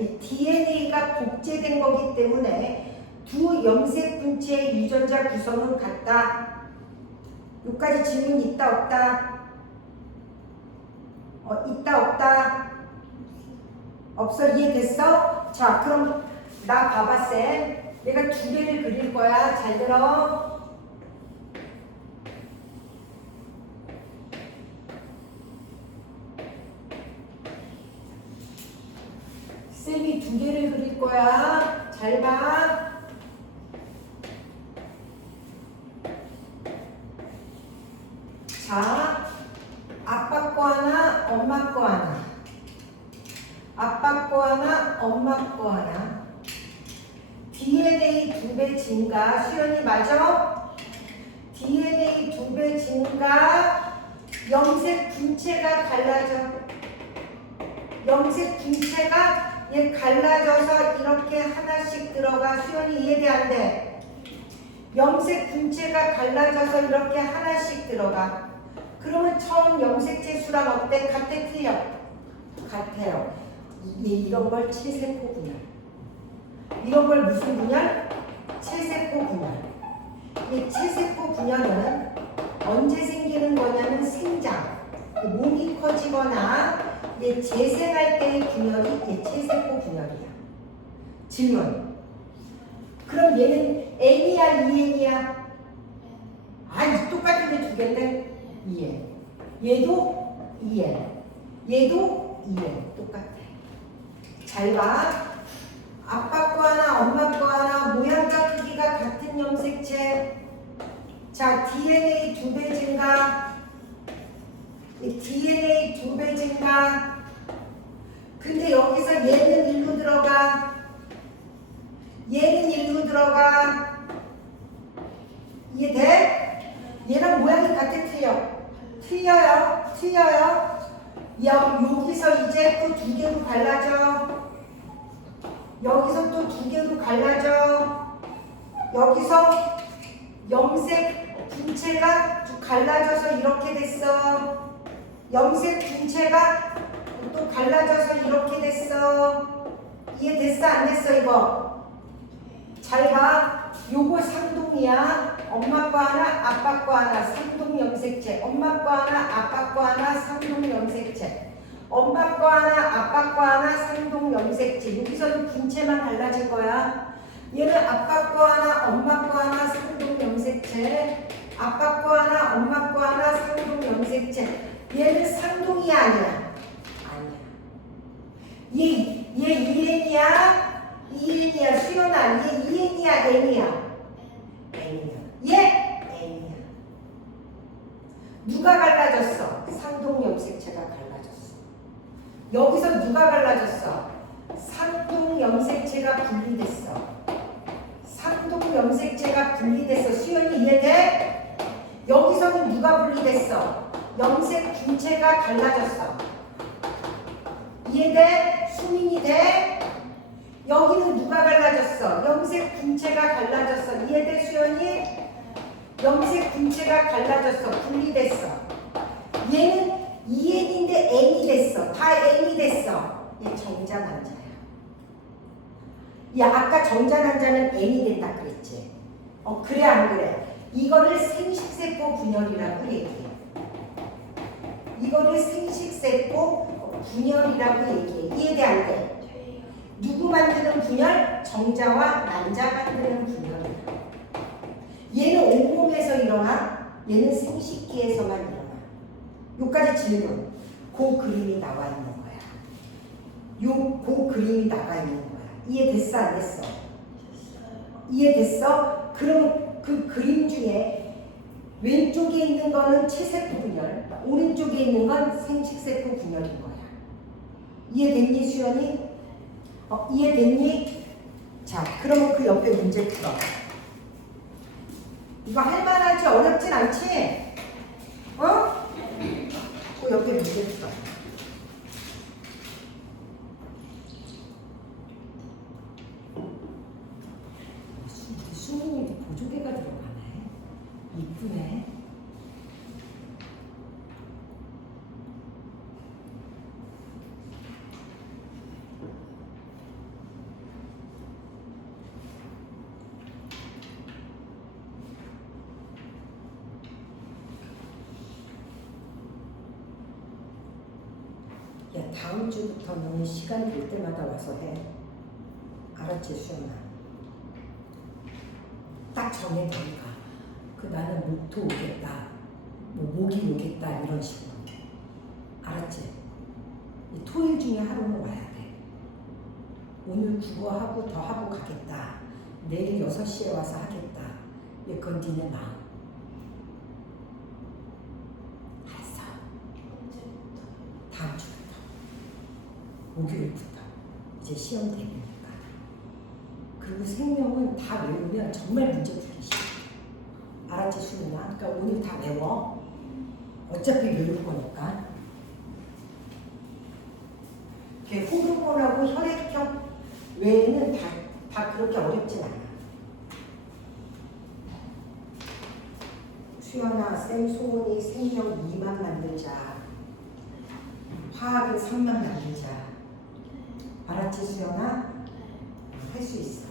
이 DNA가 복제된 거기 때문에 두 염색 분체의 유전자 구성은 같다. 여기까지 질문 있다 없다? 있다 없다? 없어? 이해됐어? 자, 그럼 나 봐봐 쌤. 내가 두 개를 그릴 거야. 잘 들어. 쌤이 두 개를 그릴 거야. 잘 봐. 자, 아빠 거 하나, 엄마 거 하나. 아빠 거 하나, 엄마 거 하나. DNA 2배 증가. 수연이 맞아? DNA 2배 증가. 염색 분체가 갈라져. 염색 분체가 얘 갈라져서 이렇게 하나씩 들어가. 수연이 이해돼 안 돼? 염색 분체가 갈라져서 이렇게 하나씩 들어가. 그러면 처음 염색체 수랑 어때? 같아 틀려? 같아요. 이런 걸 체세포 분열. 이런 걸 무슨 분열? 체세포 분열. 이 체세포 분열은 언제 생기는 거냐면 생장. 몸이 커지거나 재생할 때의 분열이 체세포 분열이야. 질문. 그럼 얘는 N이야, EN이야? 아니, 똑같은 게 두 개인데? EN. 얘도 EN. 얘도 EN. 똑같아. 잘 봐. 아빠 거 하나, 엄마 거 하나, 모양과 크기가 같은 염색체. 자, DNA 2배 증가. DNA 2배 증가. 근데 여기서 얘는 1로 들어가. 얘는 1로 들어가. 이해돼? 얘랑 모양이 같아 틀려? 틀려요. 틀려요. 여기서 이제 또 두 개로 갈라져. 여기서 또 두 개로 갈라져. 여기서 염색 분체가 갈라져서 이렇게 됐어. 염색 분체가 또 갈라져서 이렇게 됐어. 이해됐어? 안 됐어? 이거 잘 봐. 요거 상동이야. 엄마 거 하나, 아빠 거 하나. 상동 염색체. 엄마 거 하나, 아빠 거 하나. 상동 염색체. 엄마 거 하나, 아빠 거 하나. 상동 염색체. 여기서는 분체만 달라질 거야. 얘는 아빠 거 하나, 엄마 거 하나. 상동 염색체. 아빠 거 하나, 엄마 거 하나. 상동 염색체. 얘는 상동이야, 아니야? 아니야. 얘 EN이야? EN이야. 수연아, 얘 EN이야, N이야? N이야. 얘 N이야. 누가 갈라졌어? 상동 염색체가 갈라졌어. 여기서 누가 갈라졌어? 상동 염색체가 분리됐어. 상동 염색체가 분리됐어. 수연이 이해돼? 여기서는 누가 분리됐어? 염색 분체가 갈라졌어. 이해돼? 수민이 돼? 여기는 누가 갈라졌어? 염색 분체가 갈라졌어. 이해돼, 수연이? 염색 분체가 갈라졌어. 분리됐어. 얘는 EN인데 N이 됐어. 다 N이 됐어. 얘 정자난자야. 야, 아까 정자난자는 N이 된다 그랬지? 그래 안 그래? 이거를 생식세포 분열이라고 얘기해. 이거를 생식세포 분열이라고 얘기해. 이해돼 안 돼? 돼요. 누구 만드는 분열? 정자와 난자 만드는 분열이야. 얘는 온몸에서 일어나, 얘는 생식기에서만 일어나. 요까지 질문. 그 그림이 나와 있는 거야. 그 그림이 나와 있는 거야. 이해됐어 안 됐어? 됐어요. 이해됐어? 그럼 그 그림 중에 왼쪽에 있는 거는 체세포 분열, 오른쪽에 있는 건 생식세포 분열인 거야. 이해됐니 수연이? 이해됐니? 자, 그러면 그 옆에 문제 풀어. 이거 할만하지? 어렵진 않지? 그 옆에 문제 풀어. 수능이 보조개가 들어가네. 이쁘네. 야, 다음 주부터는 시간 될 때마다 와서 해. 알았지, 수연아? 딱 정해놓으니까. 나는 목토 오겠다, 뭐 목이 오겠다 이런 식으로. 알았지? 이 토일 중에 하루는 와야 돼. 오늘 국어하고 더 하고 가겠다. 내일 6시에 와서 하겠다. 그건 니네 마음. 알았어. 언제부터? 다음 주부터. 목요일부터. 이제 시험 대비니까. 그리고 생명은 다 외우면 정말 문제 풀기 쉬워. 알았지, 수민아? 그러니까 오늘 다 외워. 어차피 외울 거니까. 호르몬하고 혈액형 외에는 다 그렇게 어렵진 않아. 수연아, 쌤 소원이 생명 2만 만들자. 화학은 3만 만들자. 알았지, 수연아? 할 수 있어.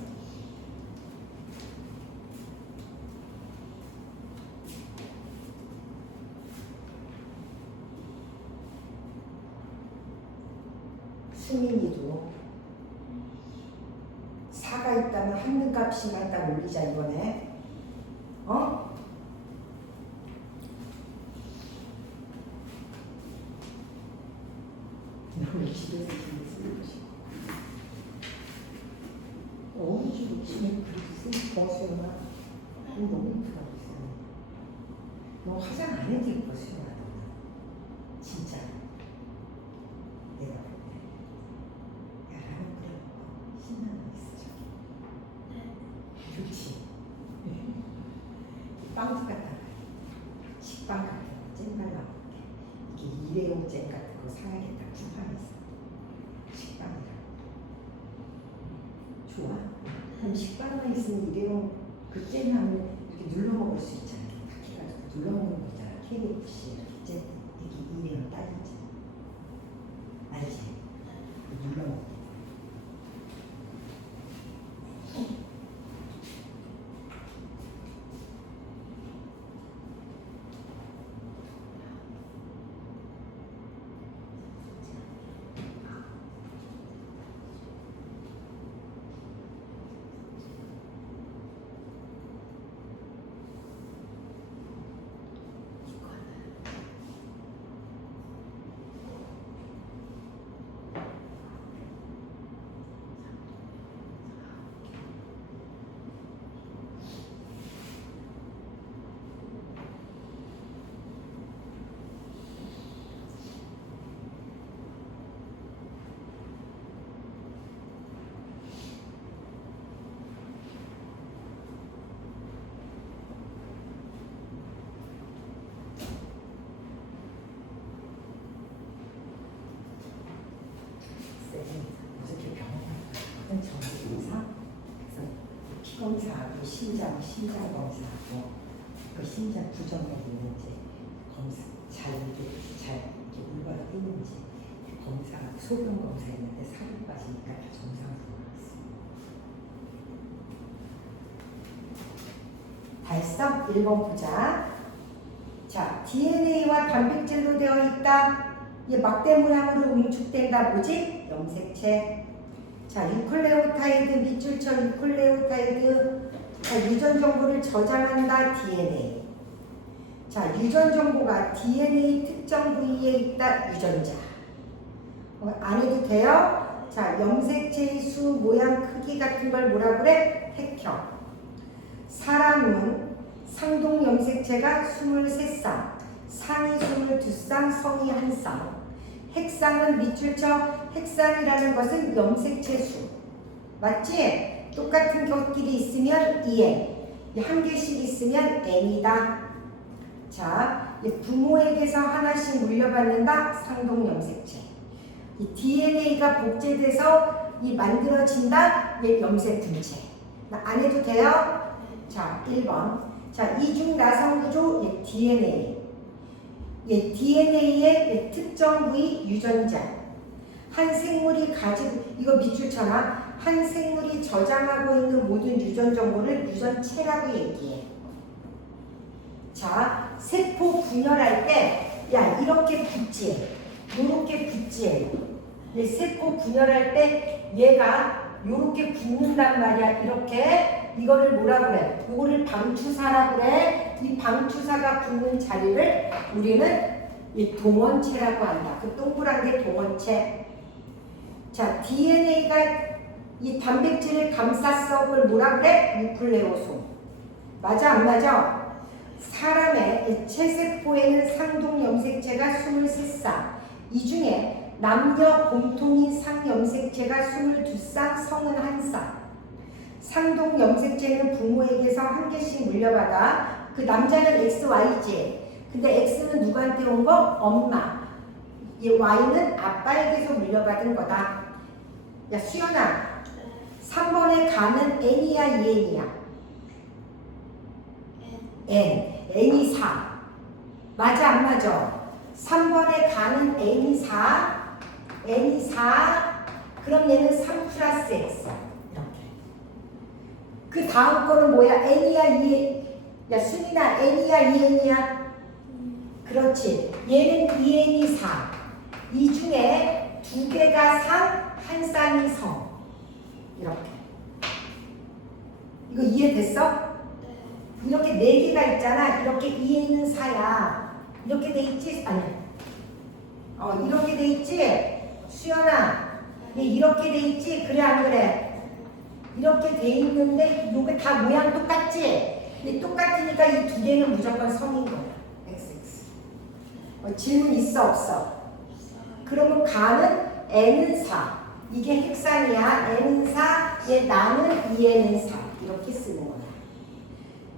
수민이도 4가 있다면 한등값씩만 딱 올리자 이번에. 너 집에서 좀 쓰고 싶어. 어느 집 욕심을 그렇게 쓰고 수연아? 너무 예쁘다. 너 화장 안 해도 예뻐, 수연아. 진짜. 내가 볼 때. 야, 나는 그래. 신나는 거 있어, 저기. 좋지? 빵집 같다. 식빵 같은 거 잼 발라볼게. 이게 일회용 잼 같은 거 사야겠다. 쿠팡에서. 식빵이랑. 좋아? 그럼 식빵만 있으면 일회용 그 잼하면 이렇게 눌러 먹을 수 있잖아. 탁 해가지고 눌러 먹는 거 있잖아. KFC 이렇게 잼. 이게 일회용 딸기잼. 알지? 눌러 먹게. 어저께 병원에 갔거든. 정기검사. 그래서 피검사하고 심장 검사하고 그 심장 부정맥 있는지 검사 잘 이렇게 물바로 뛰는지 검사 소변 검사했는데 살이 빠지니까 다 정상으로 나왔어. 다 했어? 1번 보자. 자, DNA와 단백질로 되어 있다. 얘 막대 모양으로 응축된다. 뭐지? 염색체. 자, 유클레오타이드, 밑줄쳐 유클레오타이드. 자, 유전 정보를 저장한다. DNA. 자, 유전 정보가 DNA 특정 부위에 있다. 유전자. 안 해도 돼요? 자, 염색체의 수, 모양, 크기 같은 걸 뭐라 그래? 획형. 사람은 상동 염색체가 23쌍, 상이 22쌍, 성이 1쌍. 핵쌍은 밑줄쳐 핵쌍이라는 것은 염색체 수. 맞지? 똑같은 것끼리 있으면 EN. 한 개씩 있으면 N이다. 자, 부모에게서 하나씩 물려받는다. 상동 염색체. 이 DNA가 복제돼서 만들어진다. 염색 분체. 안 해도 돼요? 자, 1번. 자, 이중 나성 구조 DNA. DNA의 특정 부위 유전자. 한 생물이 가지고, 이거 밑줄쳐놔. 한 생물이 저장하고 있는 모든 유전 정보를 유전체라고 얘기해. 자, 세포 분열할 때, 야, 이렇게 붙지, 요렇게 붙지. 세포 분열할 때 얘가 요렇게 붙는단 말이야. 이렇게. 이거를 뭐라 그래? 이거를 방추사라 그래. 이 방추사가 붙는 자리를 우리는 이 동원체라고 한다. 그 동그란 게 동원체. 자, DNA가 이 단백질을 감쌌어. 그걸 뭐라 그래? 뉴클레오솜. 맞아, 안 맞아? 사람의 체세포에는 상동 염색체가 23쌍. 이 중에 남녀 공통인 상염색체가 22쌍, 성은 1쌍. 상동 염색체는 부모에게서 한 개씩 물려받아. 그 남자는 XY지. 근데 X는 누구한테 온 거? 엄마. 이 Y는 아빠에게서 물려받은 거다. 야, 수연아. 3번에 가는 N이야, EN이야? N. N이 4. 맞아, 안 맞아? 3번에 가는 N이 4. N이 4. 그럼 얘는 3 플러스 X. 그 다음 거는 뭐야? N이야, EN? 야, 순이나 N이야, EN이야? 그렇지. 얘는 EN이 4. 이 중에 2개가 상, 1쌍이 성. 이렇게. 이거 이해됐어? 이렇게 4개가 있잖아. 이렇게 EN은 4야. 이렇게 돼 있지? 아니. 이렇게 돼 있지? 수연아. 이렇게 돼 있지? 그래, 안 그래? 이렇게 돼 있는데 이게 다 모양 똑같지? 근데 똑같으니까 이 2개는 무조건 성인 거야. XX. 질문 있어, 없어? 그러면 가는 N은 4. 이게 핵상이야. N은 4. 얘 나는 EN은 4. 이렇게 쓰는 거야.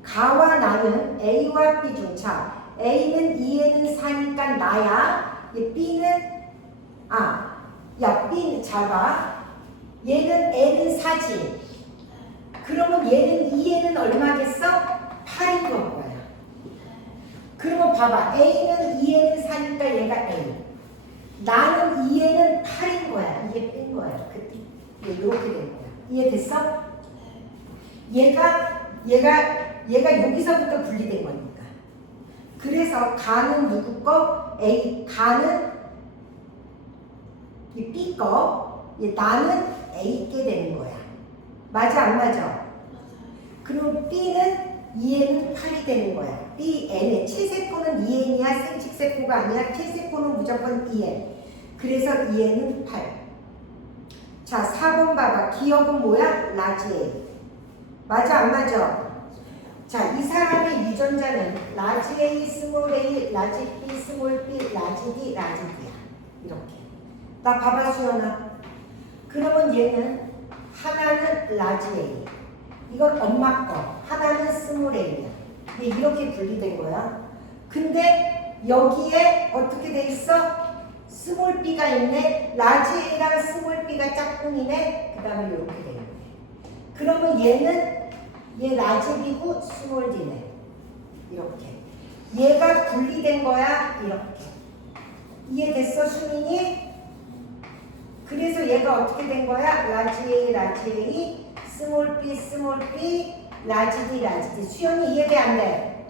가와 나는 A와 B 중. 자, A는 EN은 4니까 나야. 얘 B는 B는 잘 봐. 얘는 N은 4지. 그러면 얘는 2에는 얼마겠어? 8인 거야. 그러면 봐봐. A는 2에는 4니까 얘가 A. 나는 2에는 8인 거야. 이게 뺀 거야. 이렇게 된 거야. 이해됐어? 얘가 여기서부터 분리된 거니까. 그래서 가는 누구 거? A. 가는 이 B 거. 나는 A 게 되는 거야. 맞아, 안 맞아? 그럼 B는 2N은 8이 되는 거야. B, N의 체세포는 2N이야. 생식세포가 아니야. 체세포는 무조건 2N. 그래서 2N은 8. 자, 4번 봐봐. 기억은 뭐야? 라지 A. 맞아, 안 맞아? 자, 이 사람의 유전자는 라지 A, 스몰 A, 라지 B, 스몰 B, 라지 D, 라지 D야. 이렇게. 나 봐봐, 수연아. 그러면 얘는 하나는 라지 A. 이건 엄마 거. 하나는 스몰 A야. 이렇게 분리된 거야. 근데 여기에 어떻게 돼 있어? 스몰 B가 있네. 라지 A랑 스몰 B가 짝꿍이네. 그 다음에 이렇게 돼 있네. 그러면 얘 라지 B고 스몰 D네. 이렇게. 얘가 분리된 거야. 이렇게. 이해됐어, 수민이? 그래서 얘가 어떻게 된 거야? 라지 A, 라지 A, 스몰 B, 스몰 B, 라지 D, 라지 D. 수연이 이해돼, 안 돼?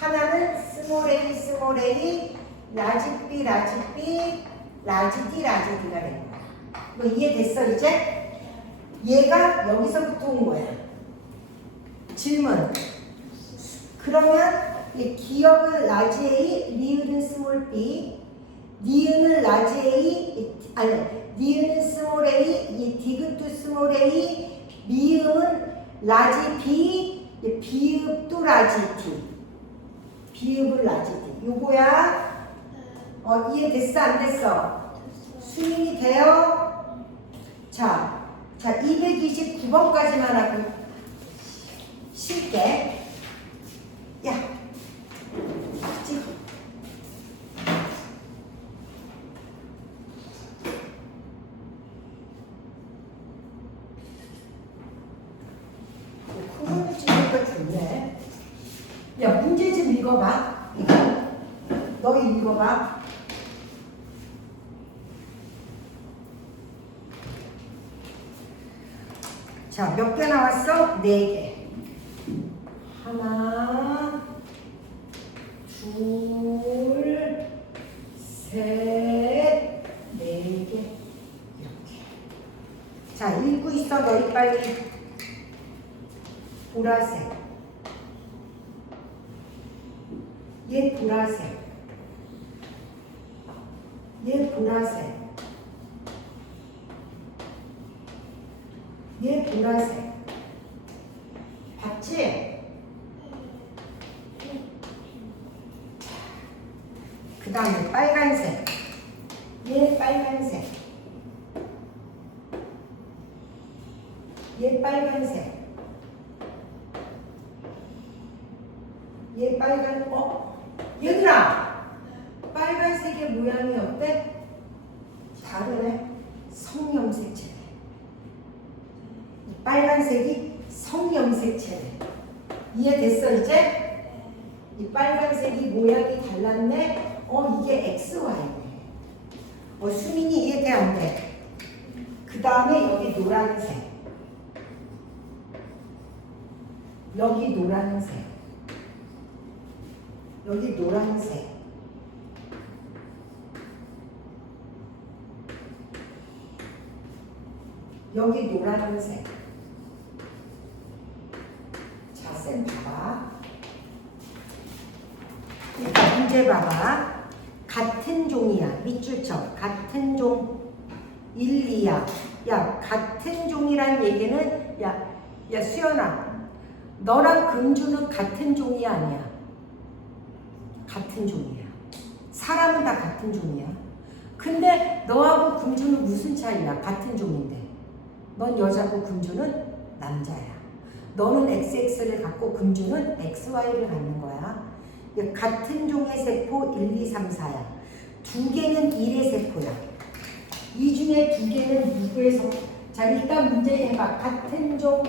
하나는 스몰 스몰 a 스몰 a 라지 b 라지 b 라지 d 라지 d가 된 거야. 이거 이해됐어 이제? 얘가 여기서부터 온 거야. 질문. 그러면 이 기억은 라지 a, 리을은 스몰 b, 니은은 라지 a, 아니 니은은 스몰 a, 이 디귿도 스몰 a, 미음은 라지 b, 비읍도 라지 d, 비읍은 라지 d. 요거야. 이해됐어 안 됐어? 수민이 돼요? 자 229번까지만 하고 쉴게. 야, 찍어. 그거는 찍으니까 좋네. 야, 문제 좀 읽어봐. 너 읽어봐. 자, 몇 개 나왔어? 4개. 하나, 둘, 셋, 4개. 이렇게. 자, 읽고 있어. 너희 빨리. 보라색. 얘 보라색. 얘 보라색. 얘 보라색. 봤지? 그 다음에 빨간색. 얘 빨간색. 얘 빨간색. 얘 빨간, 얘들아! 빨간색의 모양이 어때? 다르네. 성염색체네. 빨간색이 성염색체네. 이해됐어 이제? 이 빨간색이 모양이 달랐네. 이게 XY네. 수민이 이해돼 안 돼? 그 다음에 여기 노란색. 여기 노란색. 여기 노란색. 여기 노란색. 자, 쌤 봐봐. 일단 문제 봐봐. 같은 종이야. 밑줄 쳐. 같은 종. 1, 2야. 야, 같은 종이란 얘기는 야, 수연아. 너랑 금주는 같은 종이 아니야. 같은 종이야. 사람은 다 같은 종이야. 근데 너하고 금주는 무슨 차이야? 같은 종인데. 넌 여자고 금주는 남자야. 너는 XX를 갖고 금주는 XY를 갖는 거야. 같은 종의 세포 1, 2, 3, 4야. 2개는 1의 세포야. 이 중에 2개는 누구의 세포? 자, 일단 문제 해봐. 같은 종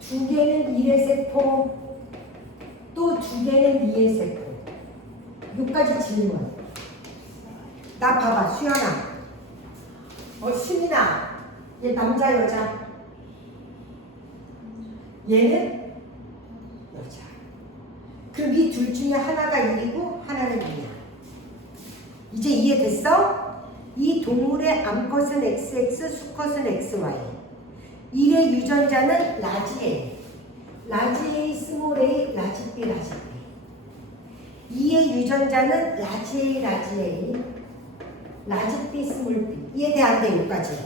2개는 1의 세포, 또 2개는 2의 세포. 여기까지 질문. 나 봐봐, 수연아. 수민아. 얘 남자, 여자? 얘는 여자. 그럼 이 둘 중에 하나가 1이고 하나는 2야. 이제 이해됐어? 이 동물의 암컷은 XX, 수컷은 XY. 1의 유전자는 라지 A. 라지 A, 스몰 a, 라지 B, 라지 B. 2의 유전자는 라지 A, 라지 A, 라지 B, 스몰 B. 이해돼 안 돼? 여기까지.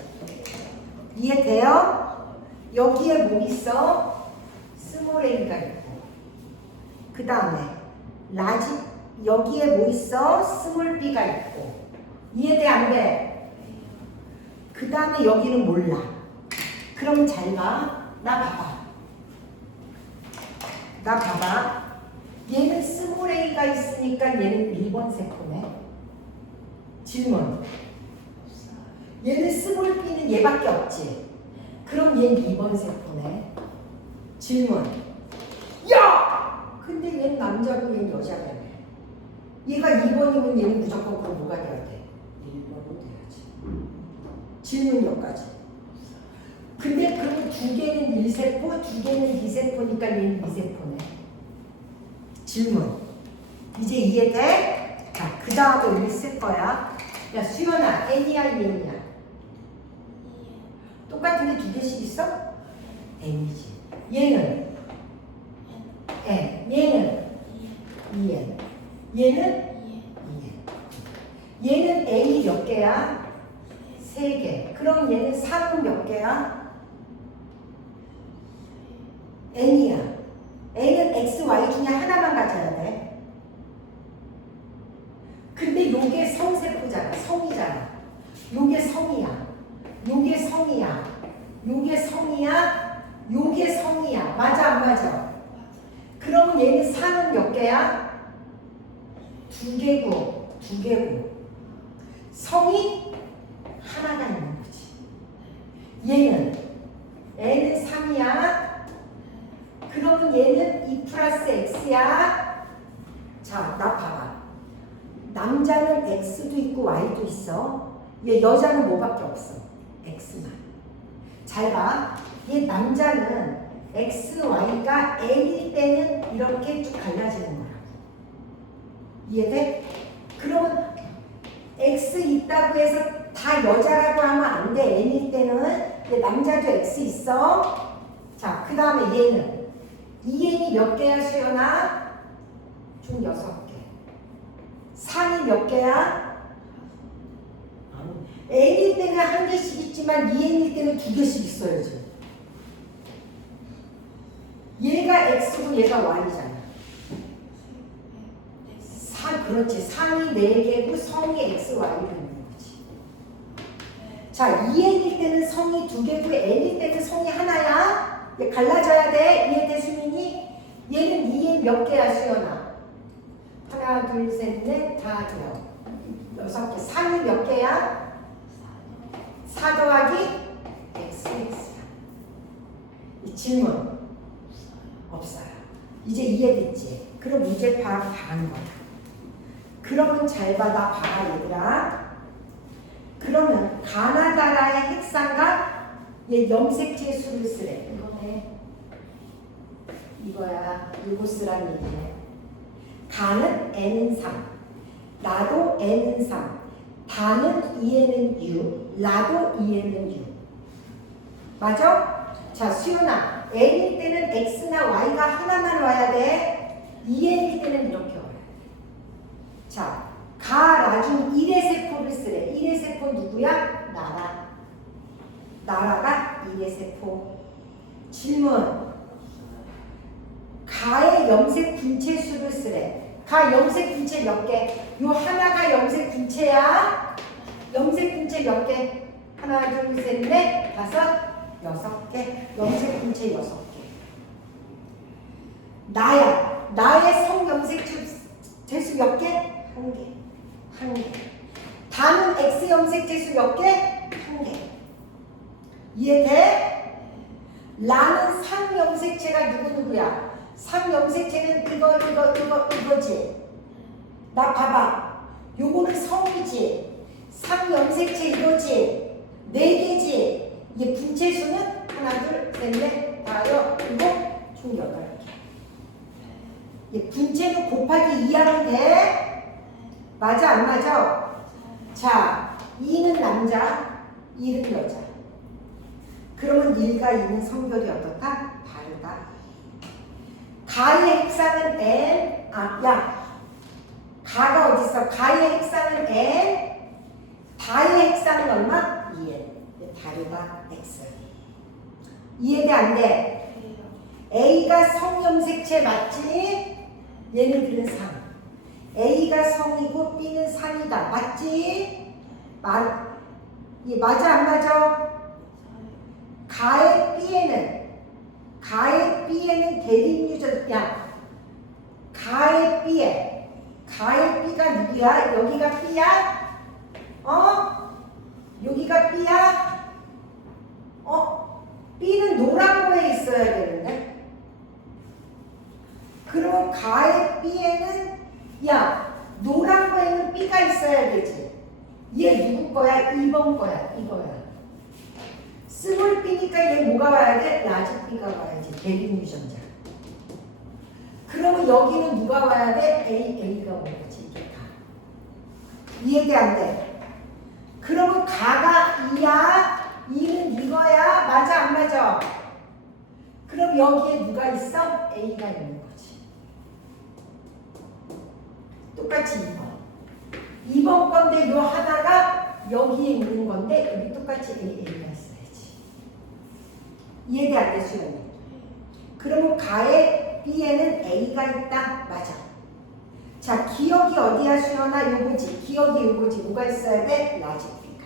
이해돼요? 여기에 뭐 있어? 스몰 a가 있고. 그 다음에 여기에 뭐 있어? 스몰 b가 있고. 이해돼 안 돼? 그 다음에 여기는 몰라. 그럼 잘 봐. 나 봐봐. 얘는 스몰 a가 있으니까 얘는 1번 세포네. 질문. 얘는 스몰 b는 얘밖에 없지. 그럼 얘는 2번 세포네. 질문. 야! 근데 얘는 남자고 얘는 여자라며. 얘가 2번이면 얘는 무조건 그럼 뭐가 돼야 돼? 1번으로 돼야지. 질문 여기까지. 근데 그럼 2개는 1세포, 2개는 2세포니까 얘는 2세포네. 질문. 이제 이해돼? 자, 그 다음에 우리 쓸 거야. 야, 수연아, N이야, N이야? 똑같은데 두 개씩 있어? N이지. 얘는? N. 얘는? EN. 얘는? EN. 얘는 A 몇 개야? 3개. 그럼 얘는 4는 몇 개야? N이야. N은 X, Y 중에 하나만 가져야 돼. 근데 요게 성세포잖아. 성이잖아. 요게 성이야. 요게 성이야. 요게 성이야. 요게 성이야. 맞아 안 맞아? 그럼 얘는 4는 몇 개야? 2개고. 2개고. 성이 하나가 있는 거지. 얘는 N은 3이야. 그러면 얘는 2 플러스 X야. 자, 나 봐봐. 남자는 X도 있고 Y도 있어. 얘 여자는 뭐밖에 없어? X만. 잘 봐. 얘 남자는 X, Y가 N일 때는 이렇게 쭉 갈라지는 거야. 이해돼? 그러면 X 있다고 해서 다 여자라고 하면 안 돼. N일 때는. 얘 남자도 X 있어. 자, 그 다음에 얘는 EN이 몇 개야, 수연아? 총 6개. 3이 몇 개야? N일 때는 1개씩 있지만 EN일 때는 2개씩 있어야지. 얘가 X고 얘가 Y잖아. 3, 그렇지. 3이 4개고 성이 X, Y로 있는 거지. 자, EN일 때는 성이 2개고 N일 때는 성이 하나야. 얘 갈라져야 돼. 이해돼, 수민이? 얘는 EN 몇 개야, 수연아? 하나, 둘, 셋, 넷, 다, 6개. 3이 몇 개야? 4 더하기 XX야. 이 질문 없어요. 이제 이해됐지? 그럼 문제 파악 다 한 거야. 그러면 잘 받아 봐라, 얘들아. 그러면 가나다라의 핵상과 얘 염색체 수를 쓰래. 이거네. 이거야. 이거 쓰라는 얘기네. 가는 N은 3. 나도 N은 3. 다는 2N은 6. 나도 2N은 6. 맞아? 자, 수연아. N일 때는 X나 Y가 하나만 와야 돼. 2N일 때는 이렇게 와야 돼. 자, 가라중 1의 세포를 쓰래. 1의 세포 누구야? 나라. 나라가 1의 세포. 질문. 가의 염색 분체 수를 쓰래. 가 염색 분체 몇 개? 요 하나가 염색 분체야. 염색 분체 몇 개? 하나, 둘, 셋, 넷, 5, 6개. 염색 분체 6개. 나야. 나의 성 염색 재수 몇 개? 1개. 1개. 다는 X 염색 재수 몇 개? 1개. 이해돼? 라는 상염색체가 누구야? 상염색체는 이거지. 나 봐봐. 요거는 성이지. 상염색체 이거지. 4개지. 이게 분체수는 하나, 둘, 셋, 넷, 다, 일곱, 총 8개. 이 분체는 곱하기 2하면 돼. 맞아, 안 맞아? 자, 2는 남자, 1은 여자. 그러면 1과 2는 성별이 어떻다? 다르다. 가의 핵상은 N, 가가 어디 있어? 가의 핵상은 N, 다의 핵상은 얼마? 2N. 다르다, X. 이해돼, 안 돼? A가 성염색체 맞지? 얘네들은 3. A가 성이고 B는 3이다. 맞지? 맞아, 안 맞아? 가의 B에는 대립유전자. 가의 B가 누구야? 여기가 B야? 여기가 B야? B는 노란 거에 있어야 되는데? 그럼 가의 B에는 노란 거에는 B가 있어야 되지. 얘 누구 거야? 2번 거야. 이거야. 스몰 B니까 얘 뭐가 와야 돼? 라지 B가 와야지. 대립유전자. 그러면 여기는 누가 와야 돼? A가 오는 거지. 이게 가. 이해돼 안 돼? 그러면 가가 2야? 2는 이거야? 맞아 안 맞아? 그럼 여기에 누가 있어? A가 있는 거지. 똑같이 2번. 2번 건데 요 하나가 여기에 있는 건데 여기 똑같이 A가 있어야지. 이해돼 안 돼, 수연이? 그러면 가에 B에는 A가 있다? 맞아. 자, 기억이 어디야, 수연아? 요거지. 기억이 요거지. 뭐가 있어야 돼? 라지 B가.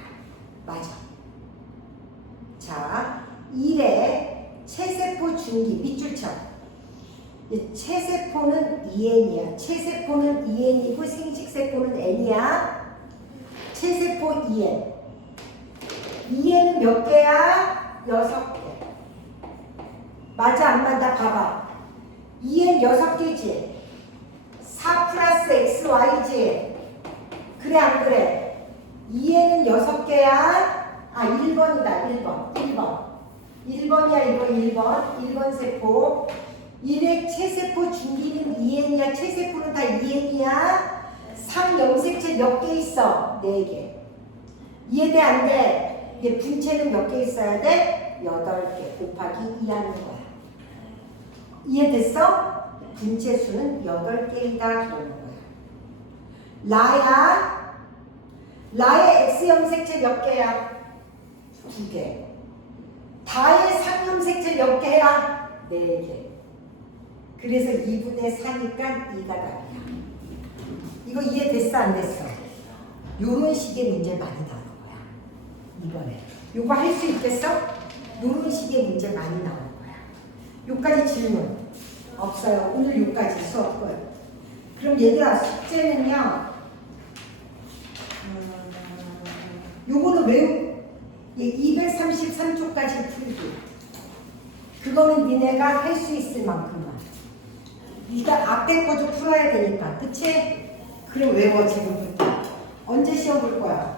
맞아. 자, 1에 체세포 중기, 밑줄 쳐. 체세포는 EN이야. 체세포는 EN이고 생식세포는 N이야. 체세포 EN. EN은 몇 개야? 6개. 맞아 안 맞아? 봐봐. EN 6개지. 4 플러스 XY지. 그래 안 그래? EN은 6개야. 아 1번이다. 1번. 1번이야 이거 1번. 1번 세포. 1의 체세포 중기는 EN이야. 체세포는 다 EN이야. 상염색체 몇 개 있어? 4개. 이해돼 안 돼? 이게 분체는 몇 개 있어야 돼? 8개 곱하기 2 하는 거야. 이해됐어? 분체 수는 8개이다 그러는 거야. 라의 X염색체 몇 개야? 2개. 다의 상염색체 몇 개야? 4개. 그래서 2분의 4니까 2가 답이야. 이거 이해됐어 안 됐어? 요런 식의 문제 많이 나오는 거야. 이번에. 요거 할 수 있겠어? 요런 식의 문제 많이 나오는 거야. 요까지 질문 없어요. 오늘 요까지 수업 끝. 그럼 얘들아 숙제는요. 요거는 외우 233쪽까지 풀기. 그거는 니네가 할 수 있을 만큼만. 네가 앞에 거도 풀어야 되니까. 그치? 그럼 외워 지금부터. 언제 시험 볼 거야?